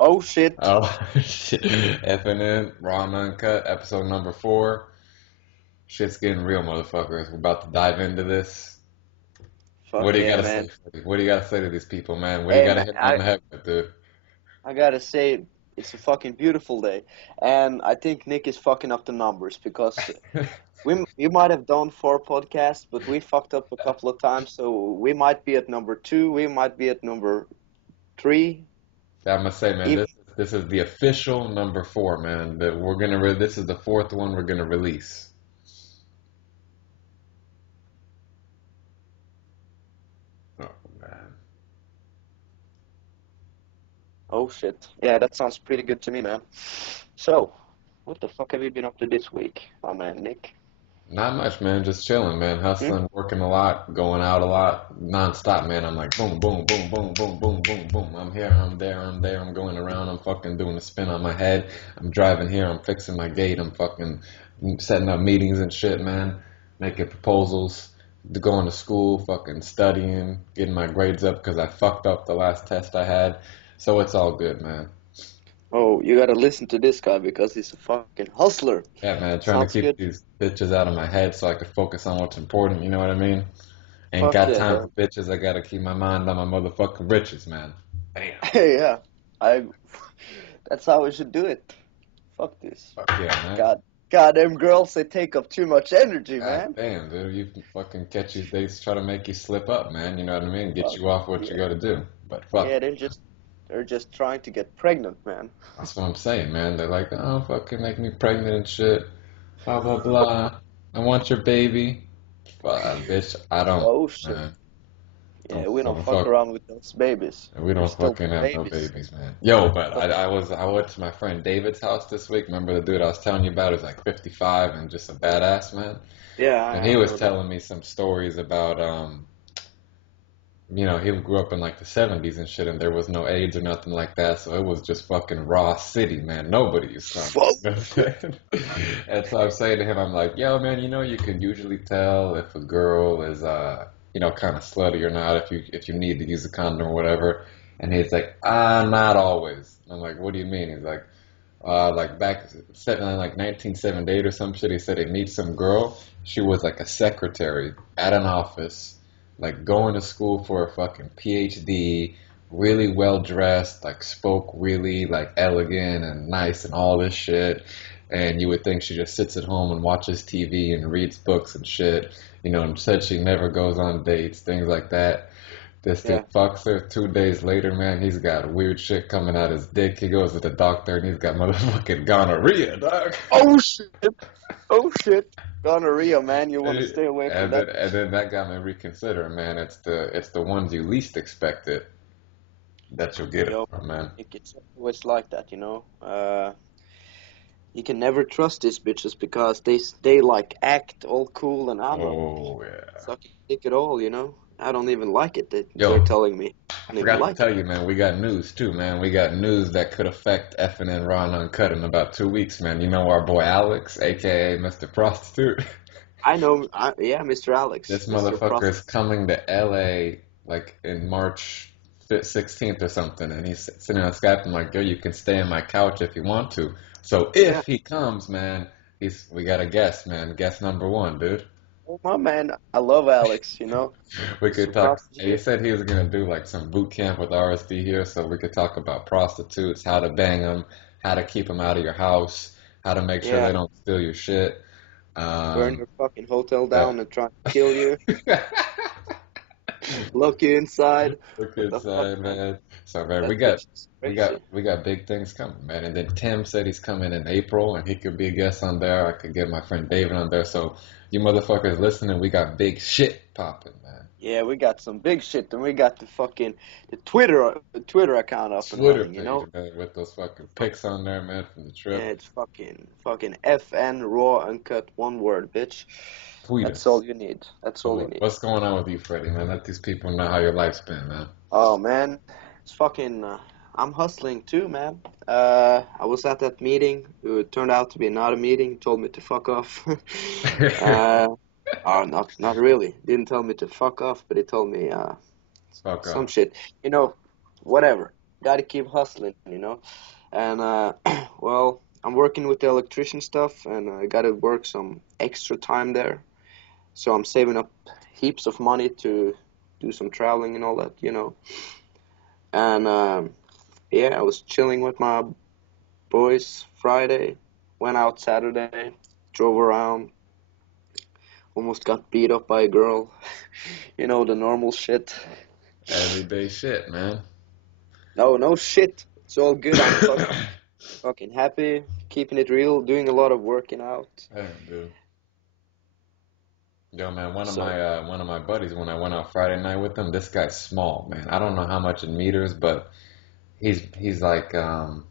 Oh shit. Oh, shit. F&N Raw Uncut, episode number 4. Shit's getting real, motherfuckers. We're about to dive into this. What Fuck do you yeah, gotta man. say? What do you gotta say to these people, man? What do you Hey, gotta man, hit me on I, the head with, dude? I gotta say, it's a fucking beautiful day. And I think Nick is fucking up the numbers because we might have done 4 podcasts, but we fucked up a couple of times. So we might be at number 2, we might be at number 3. I'm gonna say, man, Even, this is the official number 4, man. That we're gonna this is the fourth one we're gonna release. Oh man. oh shit. Yeah, that sounds pretty good to me, man. So, what the fuck have you been up to this week, my man, Nick? Not much, man. Just chilling, man. Hmm? Hustling, working a lot, going out a lot, nonstop, man. I'm like boom, boom, boom, boom, boom, boom, boom, boom. I'm here, I'm there, I'm there. I'm going around. I'm fucking doing a spin on my head. I'm driving here. I'm fixing my gate. I'm fucking setting up meetings and shit, man. Making proposals, going to school, fucking studying, getting my grades up because I fucked up the last test I had. So it's all good, man. Oh, you gotta listen to this guy because he's a fucking hustler. Yeah, man. Trying to Sounds keep good. these bitches out of my head so I could focus on what's important. You know what I mean? Ain't Fuck got yeah, time for bro. bitches. I gotta keep my mind on my motherfucking riches, man. Damn. Yeah, I. That's how we should do it. Fuck this. Fuck yeah, man. God, goddamn girls, they take up too much energy, God man. damn, dude. You can fucking catch you. They try to make you slip up, man. You know what I mean? Get Fuck you off what you yeah, gotta do. But fuck yeah. it. They're just trying to get pregnant, man. That's what I'm saying, man. They're like, oh, fucking make me pregnant and shit. Blah, blah, blah. I want your baby. Bitch, I don't, Oh shit. man. Yeah, we don't Don't fuck fuck. around with those babies. We They're don't still fucking have no babies. babies, man. Yo, but Fuck. I went to my friend David's house this week. Remember the dude I was telling you about? He's like 55 and just a badass, man. Yeah, And he I was know that. telling me some stories about he grew up in like the 70s and shit, and there was no AIDS or nothing like that, so it was just fucking raw city, man. Nobody was coming. Fuck. You know what I'm saying? And so I'm saying to him, I'm like, yo, man, you can usually tell if a girl is kind of slutty or not if you need to use a condom or whatever. And he's like, not always. I'm like, what do you mean? He's like back in like 1978 or some shit. He said he meets some girl. She was like a secretary at an office, like going to school for a fucking PhD, really well dressed, like spoke really like elegant and nice and all this shit. And you would think she just sits at home and watches TV and reads books and shit, and said she never goes on dates, things like that. This dude Yeah. fucks her. 2 days later, man, he's got weird shit coming out his dick. He goes to the doctor and he's got motherfucking gonorrhea, dog. Oh shit. Oh shit. Gonorrhea, man. You want to stay away from And that. then that got me reconsidering, man. It's the ones you least expect it that you'll get it Yo, from, man. it's always like that, you know. You can never trust these bitches because they like act all cool and I don't Oh yeah. suck a dick at all, you know. I don't even like it. They're Yo, telling me I I don't even forgot to like tell it. you, man. We got news too, man. We got news that could affect F&N Raw Uncut in about 2 weeks, man. You know our boy Alex, aka Mr. Prostitute. I know, yeah, Mr. This Alex, Mr. motherfucker is Prostitute. coming to LA like in March 16th or something, and he's sitting on Skype. I'm like, yo, you can stay on my couch if you want to. So Yeah. if he comes, man, we got a guest, man. Guest number one, dude. Oh my man, I love Alex, you know. We could Mr. talk. He Prostitute. said he was gonna do like some boot camp with RSD here, so we could talk about prostitutes, how to bang them, how to keep them out of your house, how to make sure Yeah. they don't steal your shit. Burn Um, your fucking hotel yeah. down and try to kill you. Lock you inside. Look What the fuck, inside, man? man. So man, we That got bitch is we got crazy. we got big things coming, man. And then Tim said he's coming in April, and he could be a guest on there. I could get my friend David on there. So you motherfuckers listening, we got big shit popping, man. Yeah, we got some big shit, and we got the Twitter account up and Twitter running. You page, know, man, with those fucking fuck, pics on there, man, from the yeah, trip. it's fucking FN Raw Uncut, one word, bitch. Tweet That's all us. you need. That's So all you need. what's going on with you, Freddie, man? Let these people know how your life's been, man. Oh man, it's fucking. I'm hustling too, man. I was at that meeting. It turned out to be not a meeting. Told me to fuck off. uh, not really. Didn't tell me to fuck off, but he told me Fuck some off. shit. You know, whatever. gotta keep hustling, And well, I'm working with the electrician stuff, and I gotta work some extra time there. So I'm saving up heaps of money to do some traveling and all that. And yeah, I was chilling with my boys Friday, went out Saturday, drove around, almost got beat up by a girl. The normal shit. Everyday shit, man. No, no shit. It's all good. I'm fucking happy, keeping it real, doing a lot of working out. Damn, dude. Yo, man, So, one of my buddies, when I went out Friday night with him, this guy's small, man. I don't know how much in meters, but he's like oh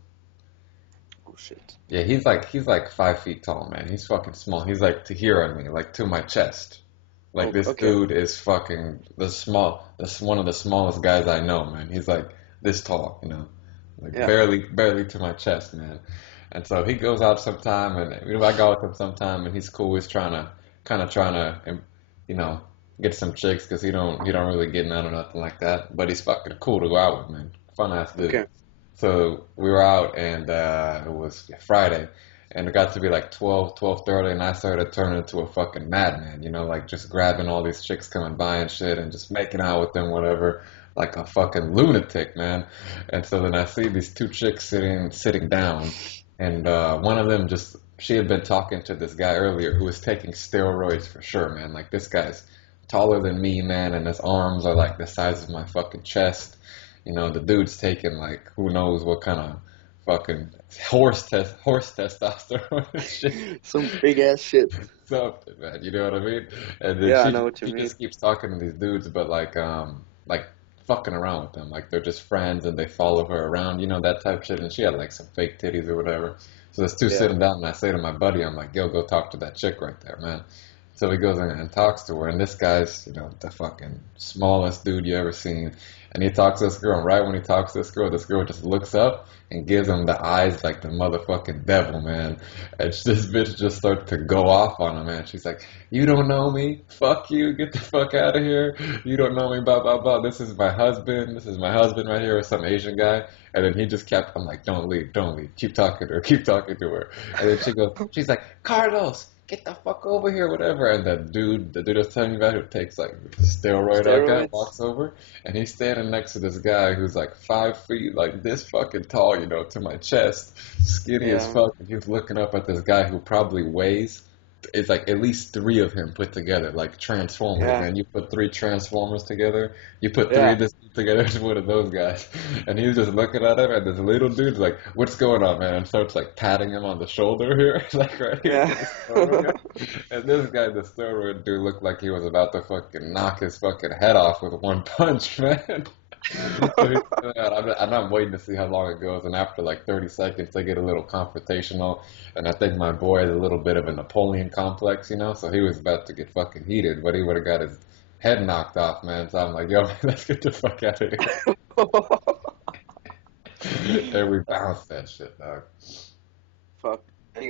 shit. yeah, he's like 5 feet tall, man. He's fucking small. He's like to here on me, like to my chest. Like Oh, this okay. dude is fucking this one of the smallest guys I know, man. He's like this tall, like Yeah. barely to my chest, man. And so he goes out sometime, and I go with him sometime, and he's cool. He's trying to, you know, get some chicks because he don't really get none or nothing like that. But he's fucking cool to go out with, man. Fun ass dude. Okay. So we were out, and it was Friday, and it got to be like 12:30, and I started turning into a fucking madman, like just grabbing all these chicks coming by and shit, and just making out with them, whatever, like a fucking lunatic, man. And so then I see these two chicks sitting down, and one of them she had been talking to this guy earlier who was taking steroids for sure, man. Like this guy's taller than me, man, and his arms are like the size of my fucking chest. The dude's taking like who knows what kind of fucking horse testosterone and shit. Some big ass shit. Something, man. You know what I mean? And then Yeah, I she know what you she mean. just keeps talking to these dudes, but like fucking around with them. Like they're just friends and they follow her around, that type of shit. And she had like some fake titties or whatever. So there's two Yeah. sitting down, and I say to my buddy, I'm like, yo, go talk to that chick right there, man. So he goes in and talks to her, and this guy's, the fucking smallest dude you ever seen. And he talks to this girl, and right when he talks to this girl just looks up and gives him the eyes like the motherfucking devil, man. And this bitch just starts to go off on him, man. She's like, you don't know me? Fuck you. Get the fuck out of here. You don't know me, blah, blah, blah. This is my husband. This is my husband right here, or some Asian guy. And then he just kept, I'm like, don't leave, don't leave. Keep talking to her, keep talking to her. And then she's like, Carlos, get the fuck over here, whatever. And the dude I was telling you about who takes like steroid like that, Steroids. walks over, and he's standing next to this guy who's like 5 feet, like this fucking tall, to my chest, skinny as Yeah. fuck. And he's looking up at this guy who probably weighs. It's like at least three of him put together, like Transformers, Yeah. man. You put three Transformers together, you put three Yeah. of this together, it's one of those guys. And he's just looking at him, and this little dude's like, "What's going on, man?" And starts like patting him on the shoulder here, like right here Yeah. to the steroid guy. And this guy, the steroid dude, looked like he was about to fucking knock his fucking head off with one punch, man. So he's chilling out. I'm waiting to see how long it goes, and after like 30 seconds, they get a little confrontational, and I think my boy has a little bit of a Napoleon complex, so he was about to get fucking heated, but he would have got his head knocked off, man. So I'm like, yo, man, let's get the fuck out of here. And we bounced that shit, dog. Fuck. You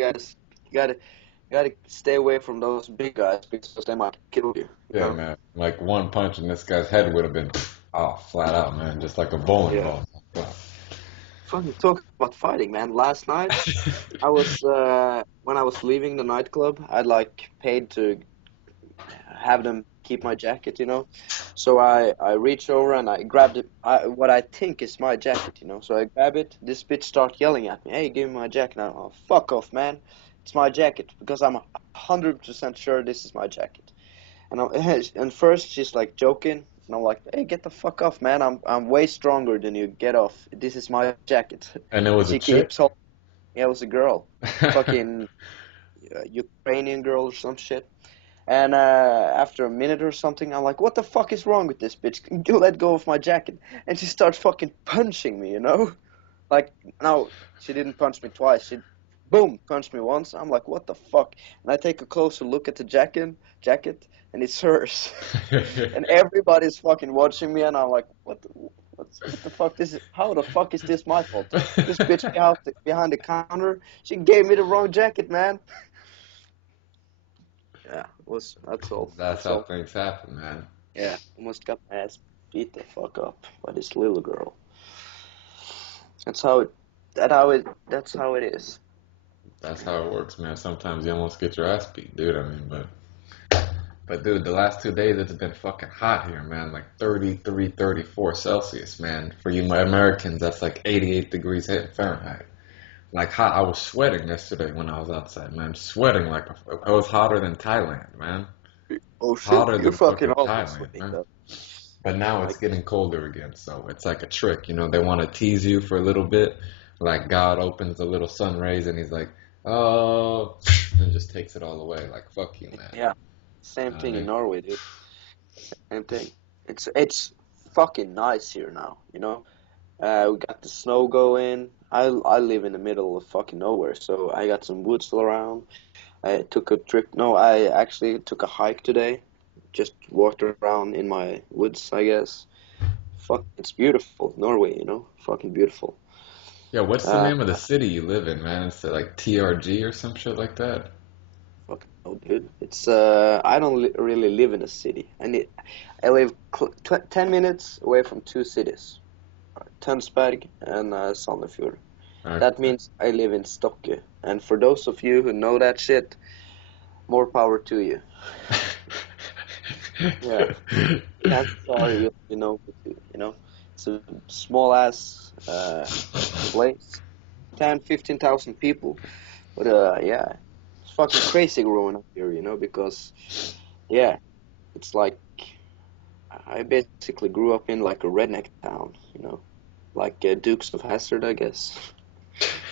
gotta stay away from those big guys because they might kill you. You Yeah, know? man. Like one punch, and this guy's head would have been off, flat out, man, just like a bowling Yeah. ball. Wow. Fucking talk about fighting, man. Last night, I was when I was leaving the nightclub, I'd like paid to have them keep my jacket. So I reach over and I grabbed it, what I think is my jacket. So I grab it. This bitch start yelling at me, "Hey, give me my jacket!" I'm, "Oh, fuck off, man! It's my jacket," because I'm 100% sure this is my jacket. And first she's like joking, and I'm like, "Hey, get the fuck off, man! I'm way stronger than you. Get off! This is my jacket." And it And was a she chick? keeps holding. Yeah, it was a girl, fucking Ukrainian girl or some shit. And after a minute or something, I'm like, "What the fuck is wrong with this bitch? Let go of my jacket!" And she starts fucking punching me. Like, no, she didn't punch me twice. She, boom, punched me once. I'm like, "What the fuck?" And I take a closer look at the jacket, and it's hers. And everybody's fucking watching me, and I'm like, what the fuck? How the fuck is this my fault? This bitch behind the counter, she gave me the wrong jacket, man. Yeah, that's all. That's That's how all. things happen, man. Yeah, almost got my ass beat the fuck up by this little girl. That's how it. That's how it is. That's how it works, man. Sometimes you almost get your ass beat, dude. I mean, but dude, the last 2 days it's been fucking hot here, man. Like 33, 34 Celsius, man. For you Americans, that's like 88 degrees Fahrenheit. Like hot. I was sweating yesterday when I was outside, man. Sweating like I was hotter than Thailand, man. Oh shit, Hotter you're than fucking fucking always Thailand, sweating man. though. But now it's Like, getting colder again, so it's like a trick, you know. They want to tease you for a little bit, like God opens the little sun rays and he's like, oh, and just takes it all away. Like fuck you, man. yeah, You same know what I thing in mean? Norway, dude. Same thing. It's fucking nice here now. We got the snow going. I live in the middle of fucking nowhere, so I got some woods all around. I took a trip. No, I actually took a hike today. Just walked around in my woods, I guess. Fuck, it's beautiful, Norway. Fucking beautiful. Yeah, what's the Uh, name of the city you live in, man? It's like TRG or some shit like that. Fuck no, dude. It's I don't really live in a city. I live 10 minutes away from two cities, Tønsberg and Sandefjord. Uh, That means I live in Stokke. And for those of you who know that shit, more power to you. Yeah, chances are you know it's a small ass place, 10, 15,000 people. But yeah, it's fucking crazy growing up here, because yeah, it's like I basically grew up in like a redneck town, like Dukes of Hazzard, I guess.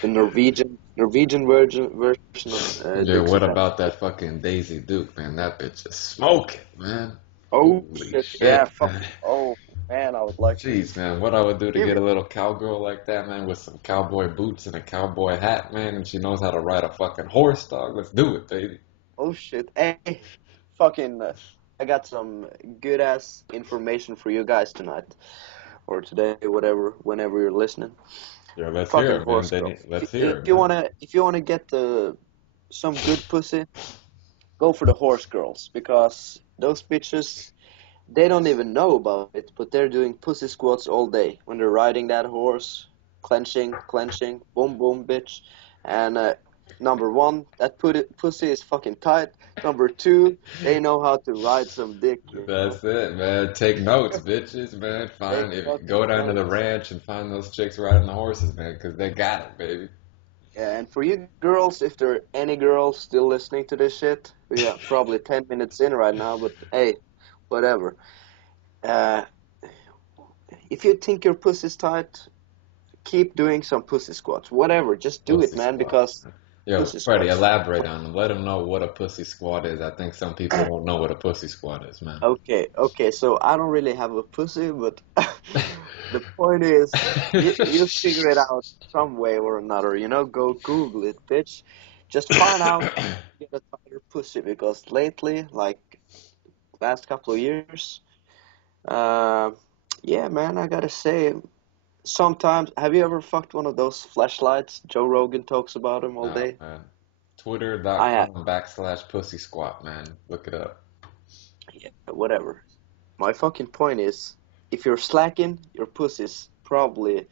The Norwegian version of yeah, Dukes what of Hazzard. about that fucking Daisy Duke, man? That bitch is smoking, man. Oh Holy shit! Yeah, shit, fuck. man. Oh man, I would like to Jeez, man, what I would do to give get it. a little cowgirl like that, man, with some cowboy boots and a cowboy hat, man, and she knows how to ride a fucking horse, dog. Let's do it, baby. Oh shit! Hey, fucking. I got some good ass information for you guys tonight or today, whatever, whenever you're listening. Yeah, let's hear Fucking it, man. horse Then girls. let's If hear it, you man. wanna, if you wanna get some good pussy, go for the horse girls because those bitches they don't even know about it, but they're doing pussy squats all day when they're riding that horse, clenching, boom, boom, bitch. And number one, that pussy is fucking tight. Number two, they know how to ride some dick. That's it, man. Take notes, bitches, man. Take Find if fucking go down to the notes. ranch and find those chicks riding the horses, man, because they got it, baby. Yeah, and for you girls, if there are any girls still listening to this shit, we are probably 10 minutes in right now, but hey, whatever. Uh, if you think your pussy's tight, keep doing some pussy squats. Whatever, just do it, Pussy man, squats. because Yo, pussy Freddie, squats. elaborate on them. Let them know what a pussy squat is. I think some people don't know what a pussy squat is, man. Okay, so I don't really have a pussy, but the point is, you figure it out some way or another, go Google it, bitch. Just find out how to get a tighter pussy, because lately, like last couple of years, uh, yeah, man, I gotta say, sometimes, have you ever fucked one of those flashlights? Joe Rogan talks about them all Nah, day. man. I have. Twitter.com// pussy squat, man. Look it up. Yeah, whatever. My fucking point is, if you're slacking, your pussy's probably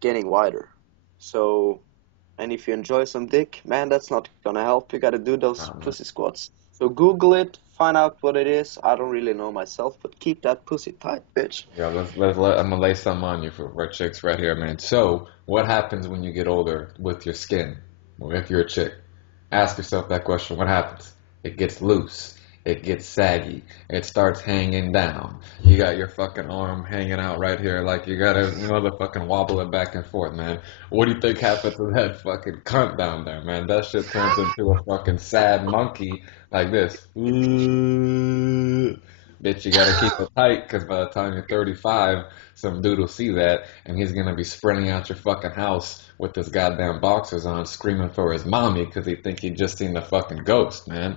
getting wider. So, and if you enjoy some dick, man, that's not gonna help. You gotta do those Nah, man. pussy squats. So Google it, find out what it is. I don't really know myself, but keep that pussy tight, bitch. Yeah, I'm gonna lay some on you for red chicks right here, man. So, what happens when you get older with your skin? Or if you're a chick, ask yourself that question. What happens? It gets loose. It gets saggy. It starts hanging down. You got your fucking arm hanging out right here, like you gotta, motherfucking wobble it back and forth, man. What do you think happens to that fucking cunt down there, man? That shit turns into a fucking sad monkey like this. Bitch, you gotta keep it tight because by the time you're 35, some dude will see that and he's gonna be sprinting out your fucking house with his goddamn boxers on, screaming for his mommy because he think he just seen the fucking ghost, man.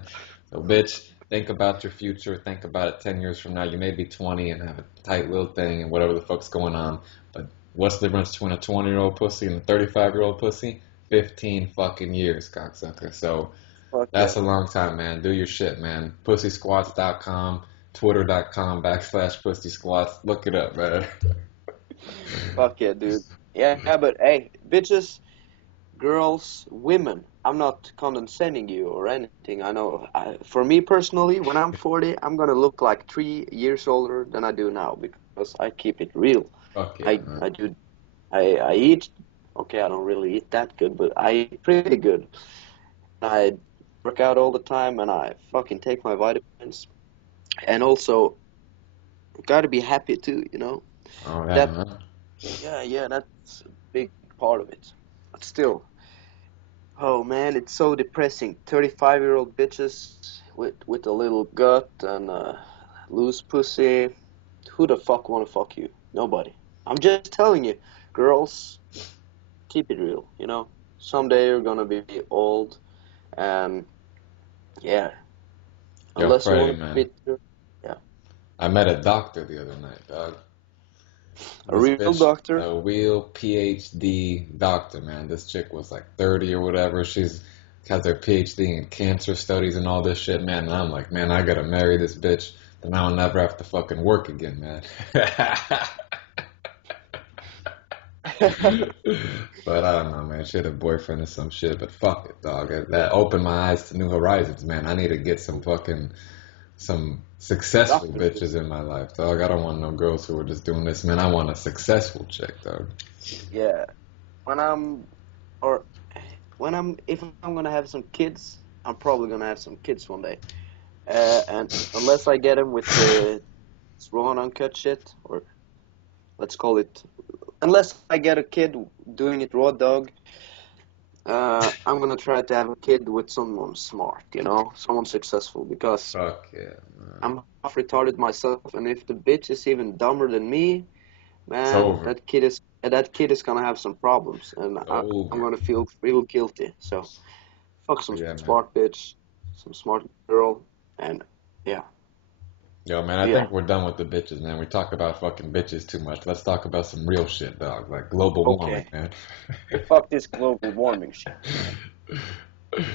So, bitch, think about your future. Think about it 10 years from now. You may be 20 and have a tight little thing and whatever the fuck's going on. But what's the difference between a 20-year-old pussy and a 35-year-old pussy? 15 fucking years, cocksucker. So, Fuck yeah. that's a long time, man. Do your shit, man. Pussysquats.com, twitter.com / pussy squats. Look it up, man. Fuck yeah, dude. Yeah, but hey, bitches, girls, women. I'm not condescending you or anything. I know. For me personally, when I'm 40, I'm gonna look like 3 years older than I do now because I keep it real. Fuck yeah, I man. I do. I eat. Okay, I don't really eat that good, but I eat pretty good. I work out all the time, and I fucking take my vitamins. And also, gotta be happy too. Oh yeah, That. man. Yeah, that's a big part of it. But still. Oh man, it's so depressing. 35-year-old bitches with a little gut and loose pussy. Who the fuck wanna fuck you? Nobody. I'm just telling you, girls, keep it real. Someday you're gonna be old, and yeah, Yo, unless you Freddie, wanna man. be, yeah, I met a doctor the other night, dog. a This real bitch, doctor. a real PhD doctor, man. This chick was like 30 or whatever. She's has her PhD in cancer studies and all this shit, man. And I'm like, man, I gotta marry this bitch. Then I'll never have to fucking work again, man. But I don't know, man. She had a boyfriend or some shit. But fuck it, dog. That opened my eyes to new horizons, man. I need to get some successful Doctor bitches pussy. in my life, dog. I don't want no girls who are just doing this, man. I want a successful chick, dog. Yeah. When I'm or if I'm gonna have some kids, I'm probably gonna have some kids one day. And unless I get him with the raw and uncut shit, or let's call it, unless I get a kid doing it raw dog, I'm gonna try to have a kid with someone smart, someone successful, because Fuck yeah, man. I'm half retarded myself, and if the bitch is even dumber than me, It's man, over. that kid is gonna have some problems, and It's I'm over. gonna feel real guilty. So fuck But some yeah, man. smart bitch, some smart girl, and yeah, Yo, man, I yeah. think we're done with the bitches, man. We talk about fucking bitches too much. Let's talk about some real shit, dog. Like global warming, Okay. man. Fuck this global warming shit.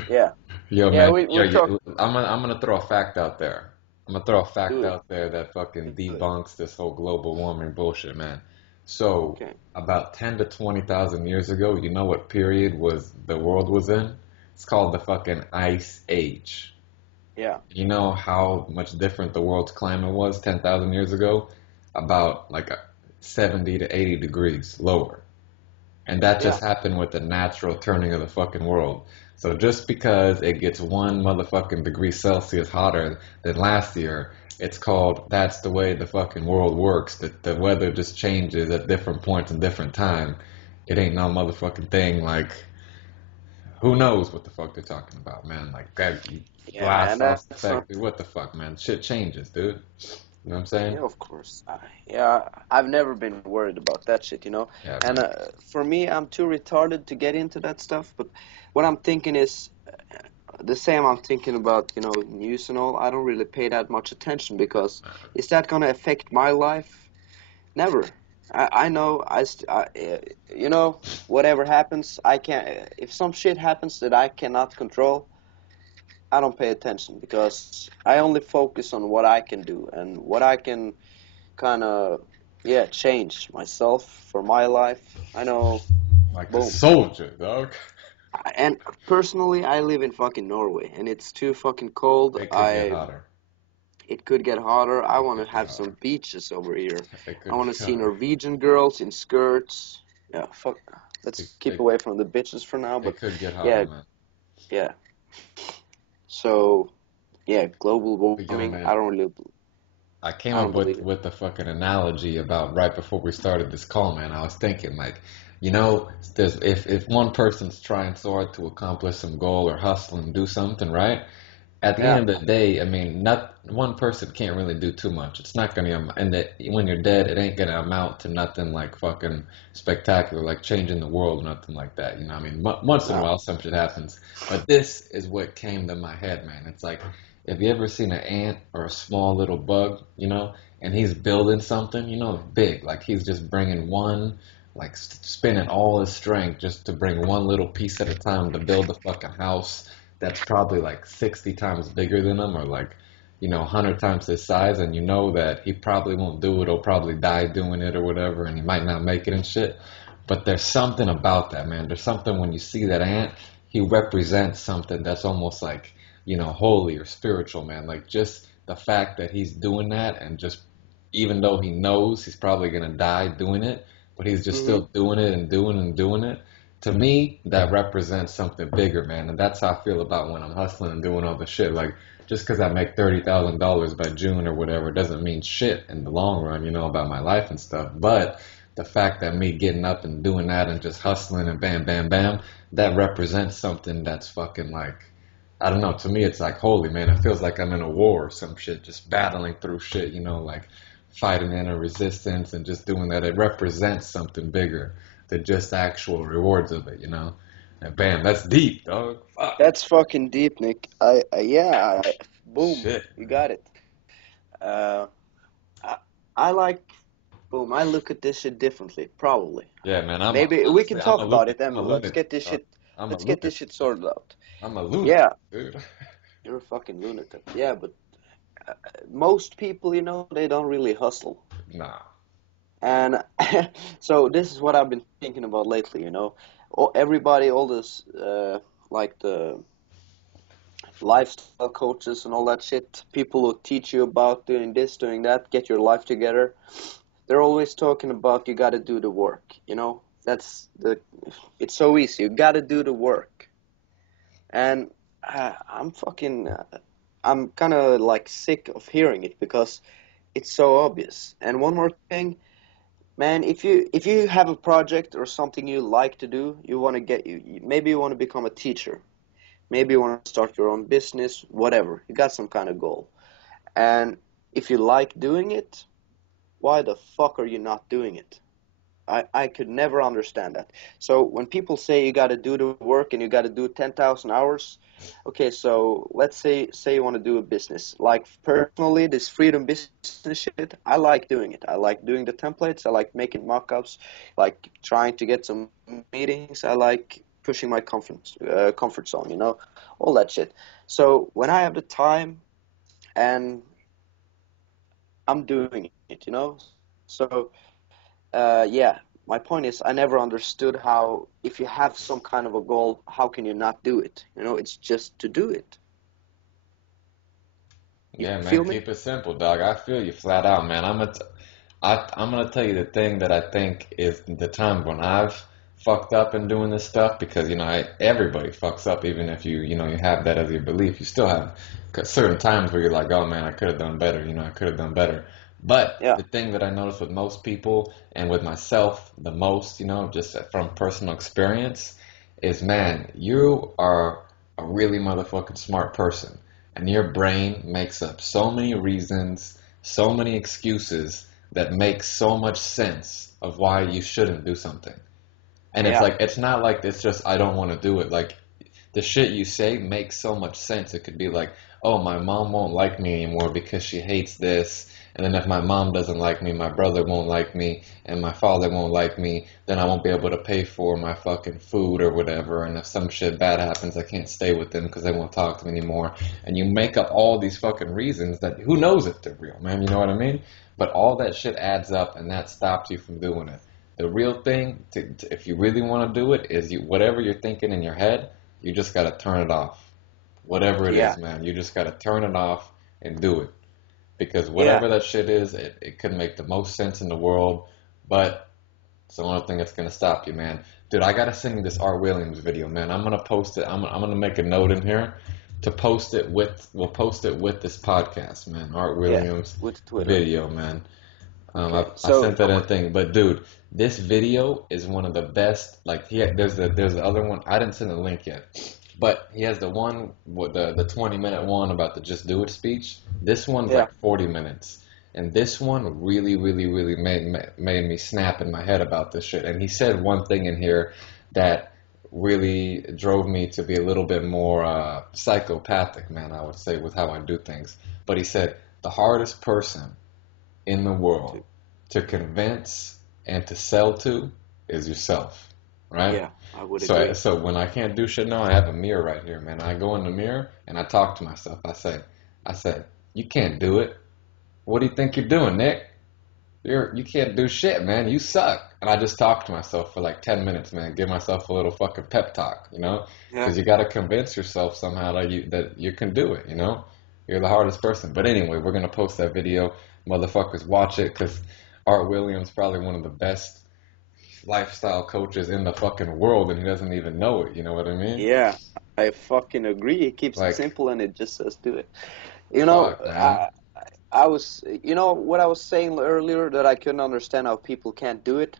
Yeah. Yo, Yeah, man. we Yo, talk. I'm gonna throw a fact out there. I'm gonna throw a Do fact it. out there that fucking Do it. debunks this whole global warming bullshit, man. So, Okay. about 10 to 20,000 years ago, you know what period was the world was in? It's called the fucking Ice Age. Yeah. You know how much different the world's climate was 10,000 years ago? About like 70 to 80 degrees lower. And that Yeah. just happened with the natural turning of the fucking world. So just because it gets 1 motherfucking degree Celsius hotter than last year, it's called that's the way the fucking world works. That the weather just changes at different points and different time. It ain't no motherfucking thing like who knows what the fuck they're talking about, man. Like that Yeah, glass man. house That's not. effect, dude. What the fuck, man? Shit changes, dude. You know what I'm saying? Yeah, of course. Yeah, I've never been worried about that shit. Yeah, And man. for me, I'm too retarded to get into that stuff. But what I'm thinking is the same. I'm thinking about news and all. I don't really pay that much attention because is that gonna affect my life? Never. I know whatever happens, I can't. If some shit happens that I cannot control, I don't pay attention because I only focus on what I can do and what I can kind of, yeah, change myself for my life. I know, Like a boom. soldier, dog. And personally, I live in fucking Norway and it's too fucking cold. It could get hotter. It could get hotter. I It want to could get have hotter. some beaches over here. It I could want to get see hotter. Norwegian girls in skirts. Yeah, fuck. Let's It, keep it, away from the bitches for now, it but could get hotter, yeah, man. yeah. So, yeah, global But yo, warming, man, I came I don't up believe with it. with the fucking analogy about right before we started this call, man. I was thinking like, there's if one person's trying so hard to accomplish some goal or hustle and do something, right? At the Yeah, end of the day, I mean, not one person can't really do too much. It's not gonna, and that when you're dead, it ain't gonna amount to nothing like fucking spectacular, like changing the world, nothing like that. You know, what I mean, once in a no, while some shit happens, but this is what came to my head, man. It's like, have you ever seen an ant or a small little bug, and he's building something, big, like he's just bringing one, like spending all his strength just to bring one little piece at a time to build the fucking house that's probably like 60 times bigger than him or like 100 times his size, and you know that he probably won't do it, he'll probably die doing it or whatever, and he might not make it and shit. But there's something about that, man. There's something when you see that ant, he represents something that's almost like, holy or spiritual, man. Like just the fact that he's doing that and just even though he knows he's probably gonna die doing it, but he's just Hmm. still doing it and doing and doing it. To me, that represents something bigger, man. And that's how I feel about when I'm hustling and doing all the shit. Like just because I make $30,000 by June or whatever doesn't mean shit in the long run, about my life and stuff. But the fact that me getting up and doing that and just hustling and bam, bam, bam, that represents something that's fucking like, I don't know, to me it's like, holy man, it feels like I'm in a war or some shit, just battling through shit, like fighting inner resistance and just doing that. It represents something bigger than just actual rewards of it. And bam, that's deep, dog. Fuck. That's fucking deep, Nick. Yeah, boom, Shit, you man. got it. Uh, I, I like, boom. I look at this shit differently, probably. Yeah, man, Maybe we can honestly, talk about it, I'm a and lunatic, dog. I'm a let's get this lunatic. shit sorted out. I'm a lunatic, Yeah, dude. you're a fucking lunatic. Yeah, but most people, they don't really hustle. Nah. And so this is what I've been thinking about lately. Everybody, all this, like the lifestyle coaches and all that shit, people who teach you about doing this, doing that, get your life together. They're always talking about you got to do the work. It's so easy. You got to do the work. And I'm kind of like sick of hearing it because it's so obvious. And one more thing, man, if you have a project or something you like to do, you want to maybe you want to become a teacher. Maybe you want to start your own business, whatever. You got some kind of goal. And if you like doing it, why the fuck are you not doing it? I could never understand that. So when people say you got to do the work and you got to do 10,000 hours, okay, so let's say you want to do a business. Like personally, this freedom business shit, I like doing it. I like doing the templates. I like making mock-ups, like trying to get some meetings. I like pushing my comfort zone, all that shit. So when I have the time and I'm doing it. So yeah, my point is I never understood how if you have some kind of a goal, how can you not do it? It's just to do it. You Yeah, man, feel me? keep it simple, dog. I feel you flat out, man. I'm gonna tell you the thing that I think is the time when I've fucked up in doing this stuff because everybody fucks up, even if you have that as your belief. You still have certain times where you're like, oh man, I could have done better. I could have done better. But Yeah, the thing that I notice with most people and with myself the most, just from personal experience, is man, you are a really motherfucking smart person, and your brain makes up so many reasons, so many excuses that makes so much sense of why you shouldn't do something. And it's yeah, like it's not like it's just I don't want to do it. Like the shit you say makes so much sense. It could be like, oh, my mom won't like me anymore because she hates this. And then if my mom doesn't like me, my brother won't like me, and my father won't like me, then I won't be able to pay for my fucking food or whatever. And if some shit bad happens, I can't stay with them because they won't talk to me anymore. And you make up all these fucking reasons that who knows if they're real, man. You know what I mean? But all that shit adds up, and that stops you from doing it. The real thing, if you really want to do it, is whatever you're thinking in your head, you just got to turn it off. Whatever it yeah, is, man, you just got to turn it off and do it. Because yeah. whatever that shit is, it could make the most sense in the world, but it's the only thing that's going to stop you, man. Dude, I got to send you this Art Williams video, man. I'm going to post it. I'm going to make a note in here to post it we'll post it with this podcast, man. Art Yeah, Williams with Twitter. video, man. Okay, I so sent that in thing, but dude, this video is one of the best. Like, there's the other one. I didn't send the link yet, but he has the one with the 20-minute one about the just do it speech. This one's yeah, like 40 minutes, and this one really, really, really made me snap in my head about this shit. And he said one thing in here that really drove me to be a little bit more psychopathic, man. I would say with how I do things. But he said the hardest person in the world to, to convince and to sell to is yourself, right? yeah, I would So, agree. so when I can't do shit now, I have a mirror right here, man. I go in the mirror and I talk to myself. I say, you can't do it. What do you think you're doing, Nick? You can't do shit, man. You suck. And I just talk to myself for like 10 minutes, man. Give myself a little fucking pep talk, you know? Yeah. Because you got to convince yourself somehow that you can do it, you know? You're the hardest person. But anyway, we're gonna post that video. Motherfuckers, watch it because Art Williams probably one of the best lifestyle coaches in the fucking world, and he doesn't even know it. You know what I mean? Yeah, I fucking agree. It keeps it Like, simple and it just says do it. You know, fuck, man. I was, you know, what I was saying earlier that I couldn't understand how people can't do it.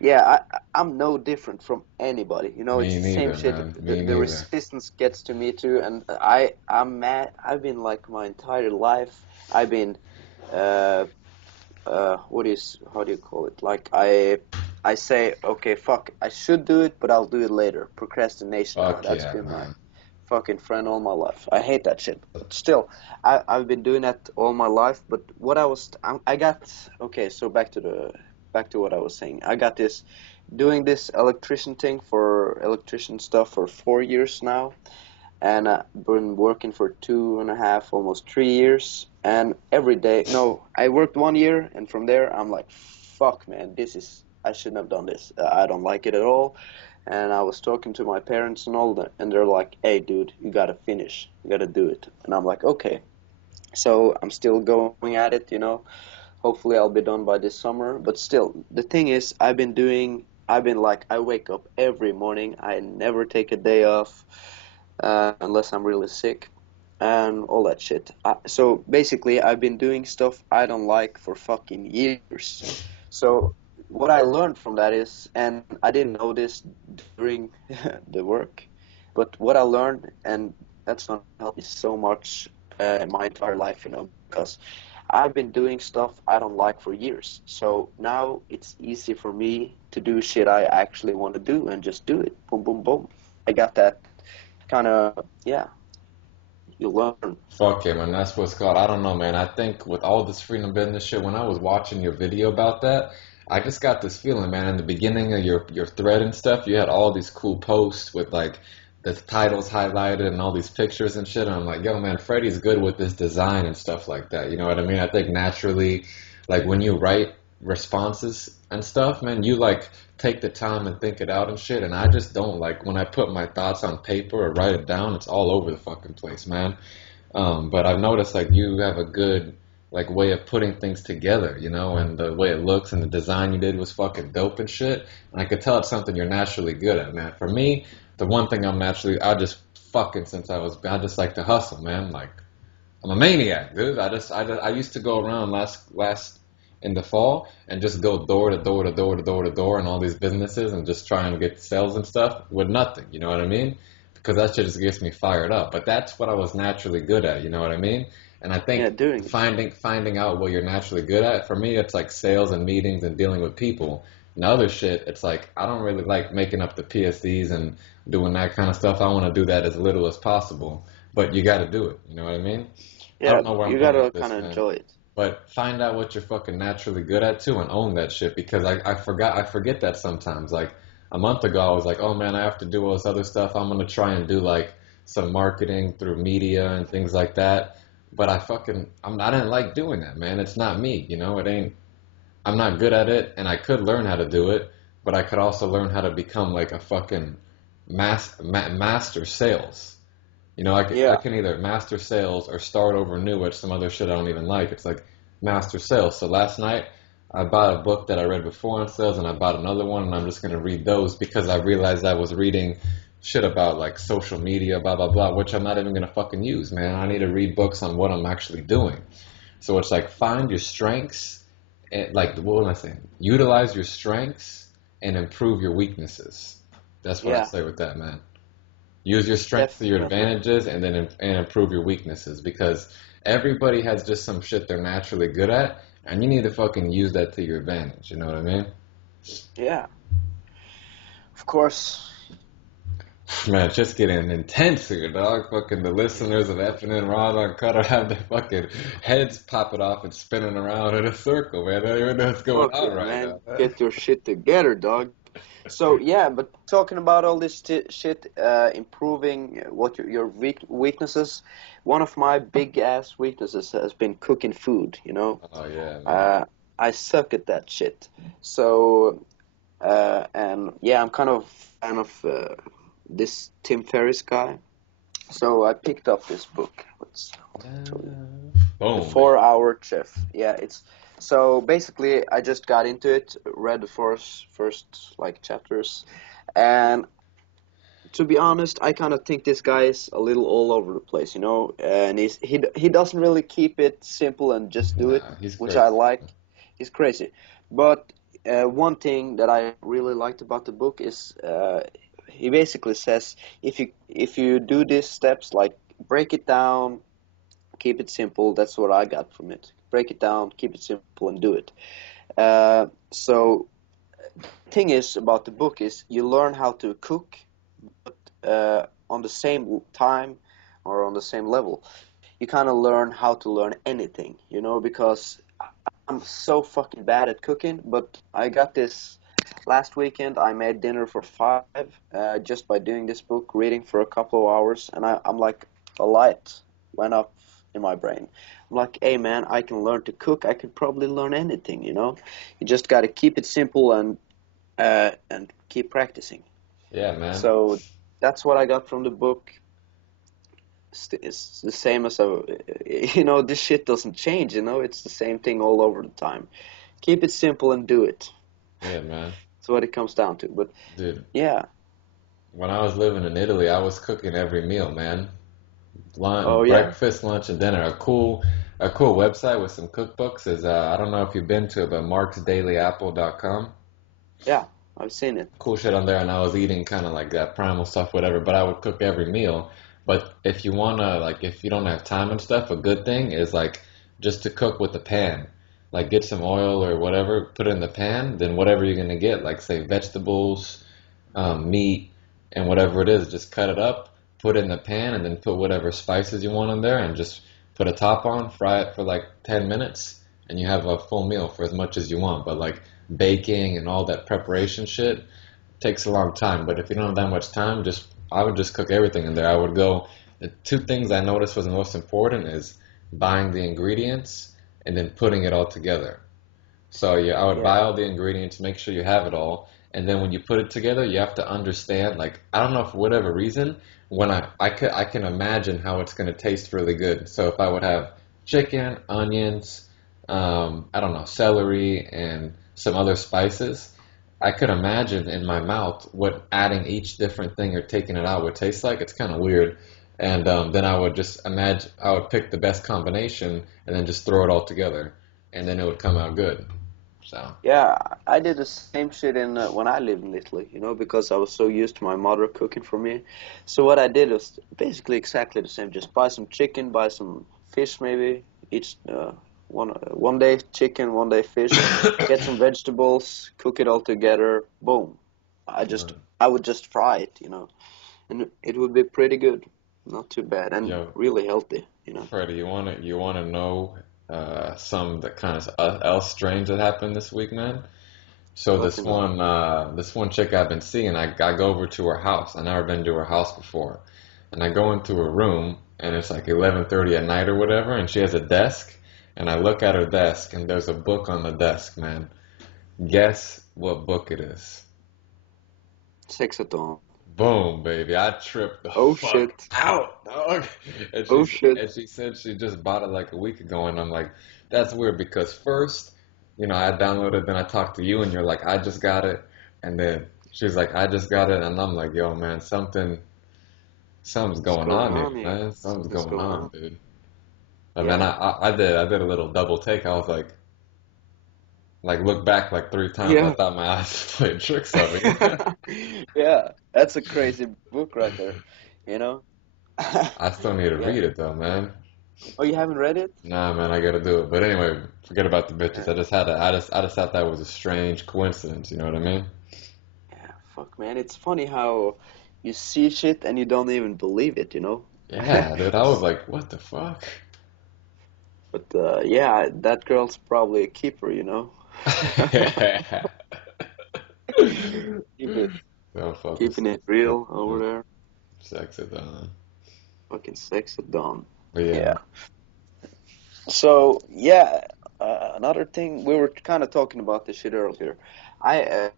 Yeah, I'm no different from anybody. You know, it's Me the same neither, shit. man. Me The neither. resistance gets to me too, and I'm mad. I've been like my entire life. I've been, uh, how do you call it? Like I say, okay, fuck, I should do it, but I'll do it later. Procrastination. Fuck That's yeah, been my man. fucking friend all my life. I hate that shit. But still, I've been doing that all my life. But what I got, okay, so back to what I was saying. I got this, doing this electrician stuff for 4 years now. And I've been working for 2.5, almost 3 years. And every day, no, I worked 1 year, and from there, I'm like, fuck, man, I shouldn't have done this. I don't like it at all. And I was talking to my parents and all that, and they're like, hey, dude, you gotta finish. You gotta do it. And I'm like, okay. So I'm still going at it, you know. Hopefully I'll be done by this summer. But still, the thing is, I've been like, I wake up every morning. I never take a day off unless I'm really sick and all that shit. So basically, I've been doing stuff I don't like for fucking years. So what I learned from that is, and I didn't know this during the work, but what I learned, and that's gonna help me so much my entire life, you know, because I've been doing stuff I don't like for years. So now it's easy for me to do shit I actually want to do and just do it. Boom, boom, boom. I got that kind of, yeah, you learn. Fuck yeah, man. That's what's called. I don't know, man. I think with all this freedom business shit, when I was watching your video about that, I just got this feeling, man. In the beginning of your thread and stuff, you had all these cool posts with like the titles highlighted and all these pictures and shit. And I'm like, yo, man, Freddie's good with this design and stuff like that. You know what I mean? I think naturally, like when you write responses and stuff, man, you like take the time and think it out and shit. And I just don't like when I put my thoughts on paper or write it down, it's all over the fucking place, man. But I've noticed like you have a good like way of putting things together, you know, and the way it looks and the design you did was fucking dope and shit. And I could tell it's something you're naturally good at, man. For me, the one thing I just fucking I just like to hustle, man. Like I'm a maniac, dude. I used to go around last in the fall and just go door to door to door to door to door in all these businesses and just try and get sales and stuff with nothing. You know what I mean? Because that shit just gets me fired up. But that's what I was naturally good at. You know what I mean? And I Yeah, think doing it. finding out what you're naturally good at, for me, it's like sales and meetings and dealing with people. And other shit, it's like I don't really like making up the PSDs and doing that kind of stuff. I want to do that as little as possible. But you got to do it. You know what I mean? I Yeah, don't know where I'm you going gotta with kind this, of man. enjoy it. But find out what you're fucking naturally good at too and own that shit because I forget that sometimes. Like a month ago I was like, oh man, I have to do all this other stuff. I'm gonna try and do like some marketing through media and things like that. But I didn't like doing that, man. It's not me, you know, I'm not good at it and I could learn how to do it, but I could also learn how to become like a fucking master sales. You know, I Yeah, can either master sales or start over new at some other shit I don't even like. It's like master sales. So last night I bought a book that I read before on sales and I bought another one and I'm just gonna read those because I realized I was reading shit about like social media, blah blah blah, which I'm not even gonna fucking use, man. I need to read books on what I'm actually doing. So it's like find your strengths and like what am I saying? Utilize your strengths and improve your weaknesses. That's what I yeah, say with that, man. Use your strengths to your definitely. advantages and improve your weaknesses because everybody has just some shit they're naturally good at and you need to fucking use that to your advantage, you know what I mean? Yeah, of course. Man, it's just getting intense here, dog. Fucking the listeners of F&N Raw Uncut are having their fucking heads popping off and spinning around in a circle, man. They don't even know what's going Fuck on yeah, right man. now, man. Get your shit together, dog. So yeah, but talking about all this shit, improving what your weaknesses. One of my big ass weaknesses has been cooking food. You know, Oh yeah, uh, man. I suck at that shit. So and yeah, I'm kind of a fan of this Tim Ferriss guy. So I picked up this book. I'll tell you. The Boom, baby. 4 Hour Chef. Yeah, it's so basically I just got into it, read the first like chapters, and to be honest, I kind of think this guy is a little all over the place, you know, and he doesn't really keep it simple and just do it, Nah, he's which I crazy. like. He's crazy, but one thing that I really liked about the book is he basically says if you do these steps, like break it down, keep it simple. That's what I got from it. Break it down, keep it simple, and do it. So thing is about the book is you learn how to cook on the same time or on the same level. You kind of learn how to learn anything, you know, because I'm so fucking bad at cooking. But I got this last weekend. I made dinner for five just by doing this book, reading for a couple of hours, and I'm like a light went up in my brain. I'm like, hey man, I can learn to cook. I could probably learn anything, you know. You just got to keep it simple and keep practicing. Yeah, man. So that's what I got from the book. It's the same as you know, this shit doesn't change, you know, it's the same thing all over the time. Keep it simple and do it. Yeah, man. That's what it comes down to. But Dude, yeah, when I was living in Italy, I was cooking every meal, man. oh Lunch, yeah, breakfast, lunch, and dinner. A cool website with some cookbooks is I don't know if you've been to it, but marksdailyapple.com. yeah, I've seen it. Cool shit on there, and I was eating kind of like that primal stuff, whatever. But I would cook every meal. But if you wanna, like, if you don't have time and stuff, a good thing is like just to cook with the pan. Like, get some oil or whatever, put it in the pan. Then whatever you're gonna get, like say vegetables, meat, and whatever it is, just cut it up, put it in the pan, and then put whatever spices you want in there, and just put a top on, fry it for like 10 minutes, and you have a full meal for as much as you want. But like baking and all that preparation shit takes a long time. But if you don't have that much time, just I would just cook everything in there. I would go. The two things I noticed was the most important is buying the ingredients and then putting it all together. So yeah, I would buy Yeah, all the ingredients, make sure you have it all, and then when you put it together, you have to understand. Like I don't know for whatever reason, when I can imagine how it's gonna taste really good. So if I would have chicken, onions, I don't know, celery, and some other spices, I could imagine in my mouth what adding each different thing or taking it out would taste like. It's kind of weird. And then I would just imagine I would pick the best combination and then just throw it all together, and then it would come out good. So, yeah, I did the same shit in when I lived in Italy, you know, because I was so used to my mother cooking for me. So what I did was basically exactly the same. Just buy some chicken, buy some fish, maybe each one day chicken, one day fish. Get some vegetables, cook it all together. Boom. I would just fry it, you know, and it would be pretty good. Not too bad and yo, really healthy, you know. Freddie, you wanna know some that kind of else strange that happened this week, man? So Let this me know. one chick I've been seeing, I go over to her house. I never been to her house before, and I go into her room, and it's like 11:30 at night or whatever, and she has a desk, and I look at her desk, and there's a book on the desk, man. Guess what book it is? Sex at dawn. Boom, baby. I tripped the Oh fuck shit. out, dog. And Oh shit. she said she just bought it like a week ago, and I'm like, that's weird because first, I downloaded, then I talked to you, and you're like, I just got it, and then she's like, I just got it, and I'm like, yo, man, something's What's going going on here, on here? man. Something's Something's going going on, on. dude. And then Yeah. I did a little double take. I was like look back like three times. I Yeah. thought my eyes played tricks on me. Yeah. That's a crazy book right there. You know? I still need to Yeah. read it though, man. Oh, you haven't read it? Nah, man, I gotta do it. But anyway, forget about the bitches. Yeah. I just thought that was a strange coincidence. You know what I mean? Yeah. Fuck, man. It's funny how you see shit and you don't even believe it, you know? Yeah, dude. I was like, what the fuck? But yeah, that girl's probably a keeper, you know? Keep it, Don't fuck with keeping it sex real at over dawn. there. Sex at dawn. Fucking sex at dawn. But yeah, Yeah. So yeah. Another thing, we were kind of talking about this shit earlier. I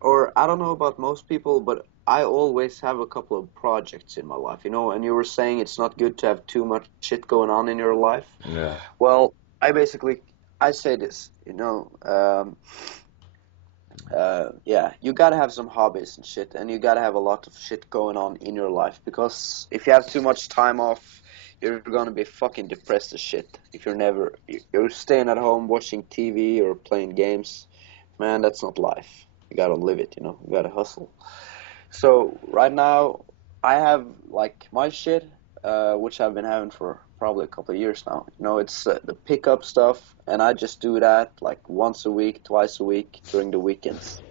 or I don't know about most people, but I always have a couple of projects in my life, you know. And you were saying it's not good to have too much shit going on in your life. Yeah. Well, I basically I say this, you know. Yeah, you gotta have some hobbies and shit, and you gotta have a lot of shit going on in your life because if you have too much time off, you're gonna be fucking depressed as shit. If you're staying at home watching TV or playing games, man, that's not life. You gotta live it, you know. You gotta hustle. So right now, I have like my shit, which I've been having for probably a couple of years now. You know, it's the pickup stuff, and I just do that like once a week, twice a week during the weekends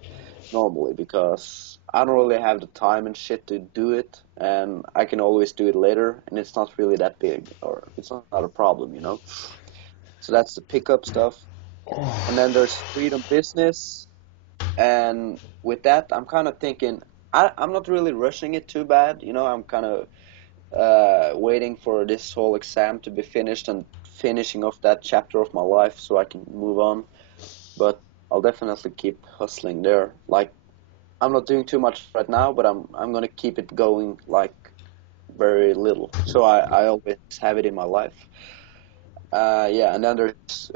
normally because I don't really have the time and shit to do it, and I can always do it later, and it's not really that big or it's not a problem, you know. So that's the pickup stuff, and then there's freedom business, and with that, I'm kind of thinking I'm not really rushing it too bad, you know. I'm kind of waiting for this whole exam to be finished and finishing off that chapter of my life so I can move on. But I'll definitely keep hustling there. Like I'm not doing too much right now, but I'm gonna keep it going like very little. So I always have it in my life. Yeah, and then there's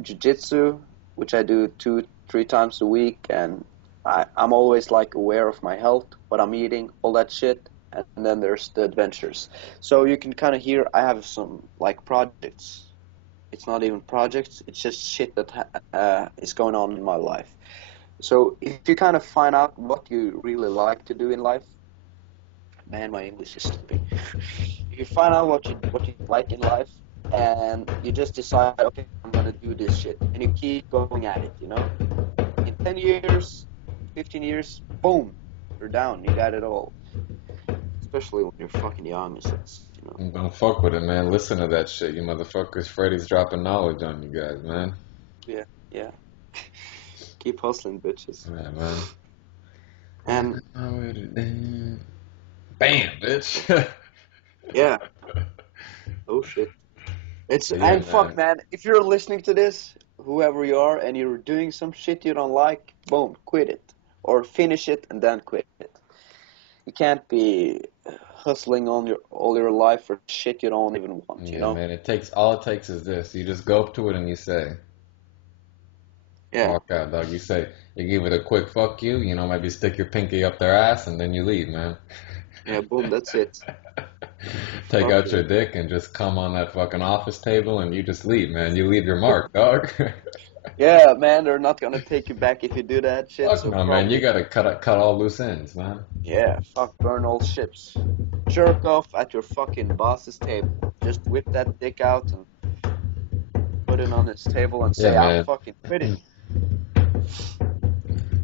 jiu-jitsu, which I do 2, 3 times a week, and I'm always like aware of my health, what I'm eating, all that shit. And then there's the adventures. So you can kind of hear I have some like projects. It's not even projects; it's just shit that is going on in my life. So if you kind of find out what you really like to do in life, man, my English is slipping. If you find out what you like in life, and you just decide, okay, I'm gonna do this shit, and you keep going at it, you know. In 10 years, 15 years, boom, you're down. You got it all. Especially when you're fucking young, you know. Don't fuck with it, man. Listen to that shit, you motherfuckers. Freddy's dropping knowledge on you guys, man. Yeah, yeah. Keep hustling, bitches. Yeah, man. And Bam, bitch. yeah, oh shit. It's But yeah, and fuck, man. man. If you're listening to this, whoever you are, and you're doing some shit you don't like, boom, quit it or finish it and then quit it. You can't be hustling on your all your life for shit you don't even want, you Yeah, know? man. All it takes is this. You just go up to it and you say, Yeah, walk out, dog. You give it a quick fuck you, maybe stick your pinky up their ass and then you leave, man. yeah, boom, that's it. Take Fuck out your you. dick and just come on that fucking office table and you just leave, man. You leave your mark, dog. Yeah, man, they're not gonna take you back if you do that shit. Fuck So no, man. You probably, gotta cut all loose ends, man. yeah, fuck, burn all ships. Jerk off at your fucking boss's table. Just whip that dick out and put it on his table and Yeah, say, I'm man. fucking quitting.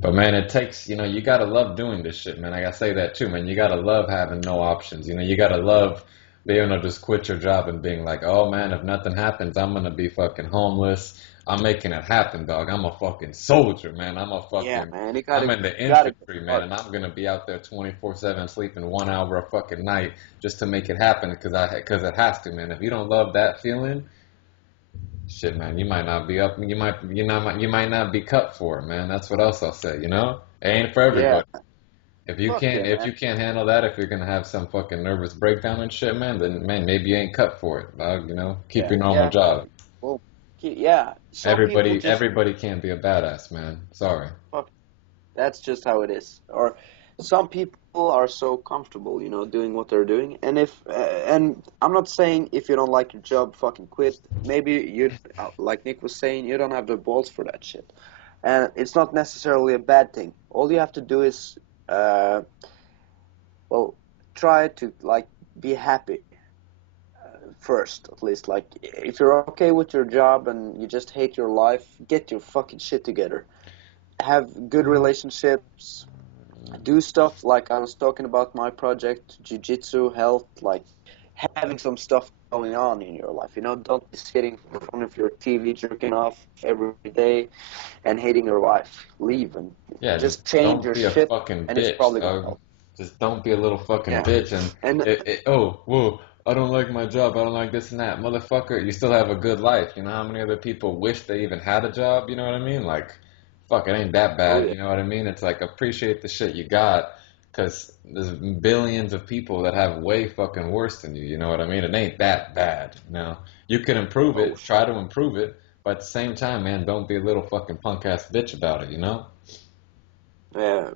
But man, it takes, you gotta love doing this shit, man. Like I say that too, man. You gotta love having no options. You gotta love being able to just quit your job and being like, oh man, if nothing happens, I'm gonna be fucking homeless. I'm making it happen, dog. I'm a fucking soldier, man. Yeah, man, I'm in the you gotta get infantry, man, started. and I'm gonna be out there 24/7 sleeping 1 hour a fucking night just to make it happen because it has to, man. If you don't love that feeling, shit, man, you might not be up. You might not be cut for it, man. That's what else I'll say. It ain't for Yeah, everybody. If you fuck can't, yeah, if man. you can't handle that, if you're gonna have some fucking nervous breakdown and shit, man, then man, maybe you ain't cut for it, dog. Keep Yeah, your normal yeah, job. well, yeah. Some people just Everybody can't be a badass, man. Sorry. fuck. That's just how it is. Or some people are so comfortable, you know, doing what they're doing. And and I'm not saying if you don't like your job, fucking quit. Maybe you, like Nick was saying, you don't have the balls for that shit. And it's not necessarily a bad thing. All you have to do is, uh, well, try to like be happy first, at least. Like, if you're okay with your job and you just hate your life, get your fucking shit together. Have good relationships, do stuff like I was talking about my project, jiu-jitsu, health, like having some stuff going on in your life. You know, don't be sitting in front of your TV jerking off every day and hating your life. Leave and Yeah, just just change don't your be a shit, fucking and it's bitch, probably gonna dog. help. Just don't be a little fucking Yeah, bitch. And and oh, whoa. I don't like my job. I don't like this and that. Motherfucker, you still have a good life. You know how many other people wish they even had a job? You know what I mean? Like, fuck, it ain't that Oh bad. yeah. You know what I mean? It's like, appreciate the shit you got, because there's billions of people that have way fucking worse than you. You know what I mean? It ain't that bad. You know? You can improve Oh it, try shit. to improve it, but at the same time, man, don't be a little fucking punk ass bitch about it, you know? Yeah.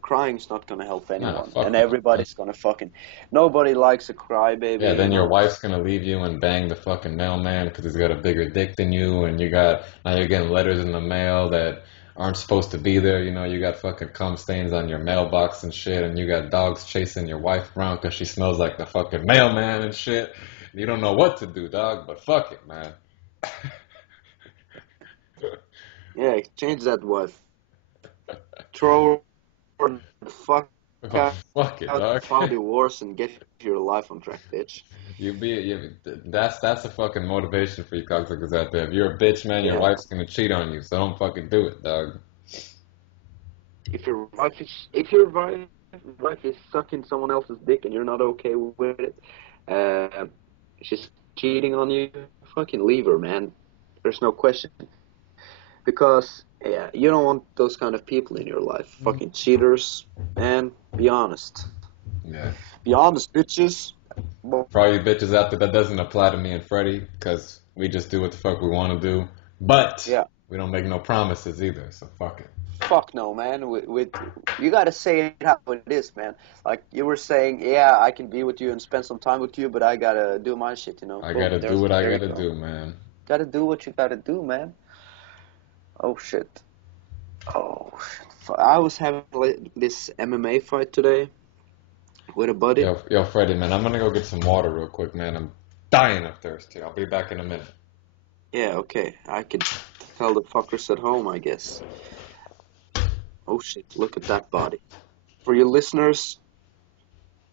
Crying's not gonna help Nah, anyone, and fuck no, man. everybody's gonna fucking. Nobody likes a Yeah, crybaby, you then your know. wife's gonna leave you and bang the fucking mailman because he's got a bigger dick than you, and now you're getting letters in the mail that aren't supposed to be there. You know, you got fucking cum stains on your mailbox and shit, and you got dogs chasing your wife around because she smells like the fucking mailman and shit. You don't know what to do, dog, but fuck it, man. Yeah, change that wife. Throw her the fuck Oh, out, fuck it, dog. file divorce, and get your life on track, bitch. That's a fucking motivation for you cocksuckers out there. If you're a bitch, man, your Yeah. wife's gonna cheat on you, so don't fucking do it, dog. If your wife is sucking someone else's dick and you're not okay with it, uh, she's cheating on you, fucking leave her, man. There's no question. Because yeah, you don't want those kind of people in your life. Fucking cheaters, man. Be honest. Yeah. Be honest, bitches. Well, For all you bitches out there, that doesn't apply to me and Freddie, because we just do what the fuck we want to do. But yeah. we don't make no promises either, so fuck it. Fuck no, man. With you gotta say it how it is, man. Like you were saying, yeah, I can be with you and spend some time with you, but I gotta do my shit, you know. I Boom, gotta do what I there we gotta go. do, man. Gotta do what you gotta do, man. Oh shit. Oh shit. I was having this MMA fight today with a buddy. Yo, Freddie, man, I'm gonna go get some water real quick, man. I'm dying of thirst here. I'll be back in a minute. Yeah, okay. I could tell the fuckers at home, I guess. Oh shit, look at that body. For you listeners,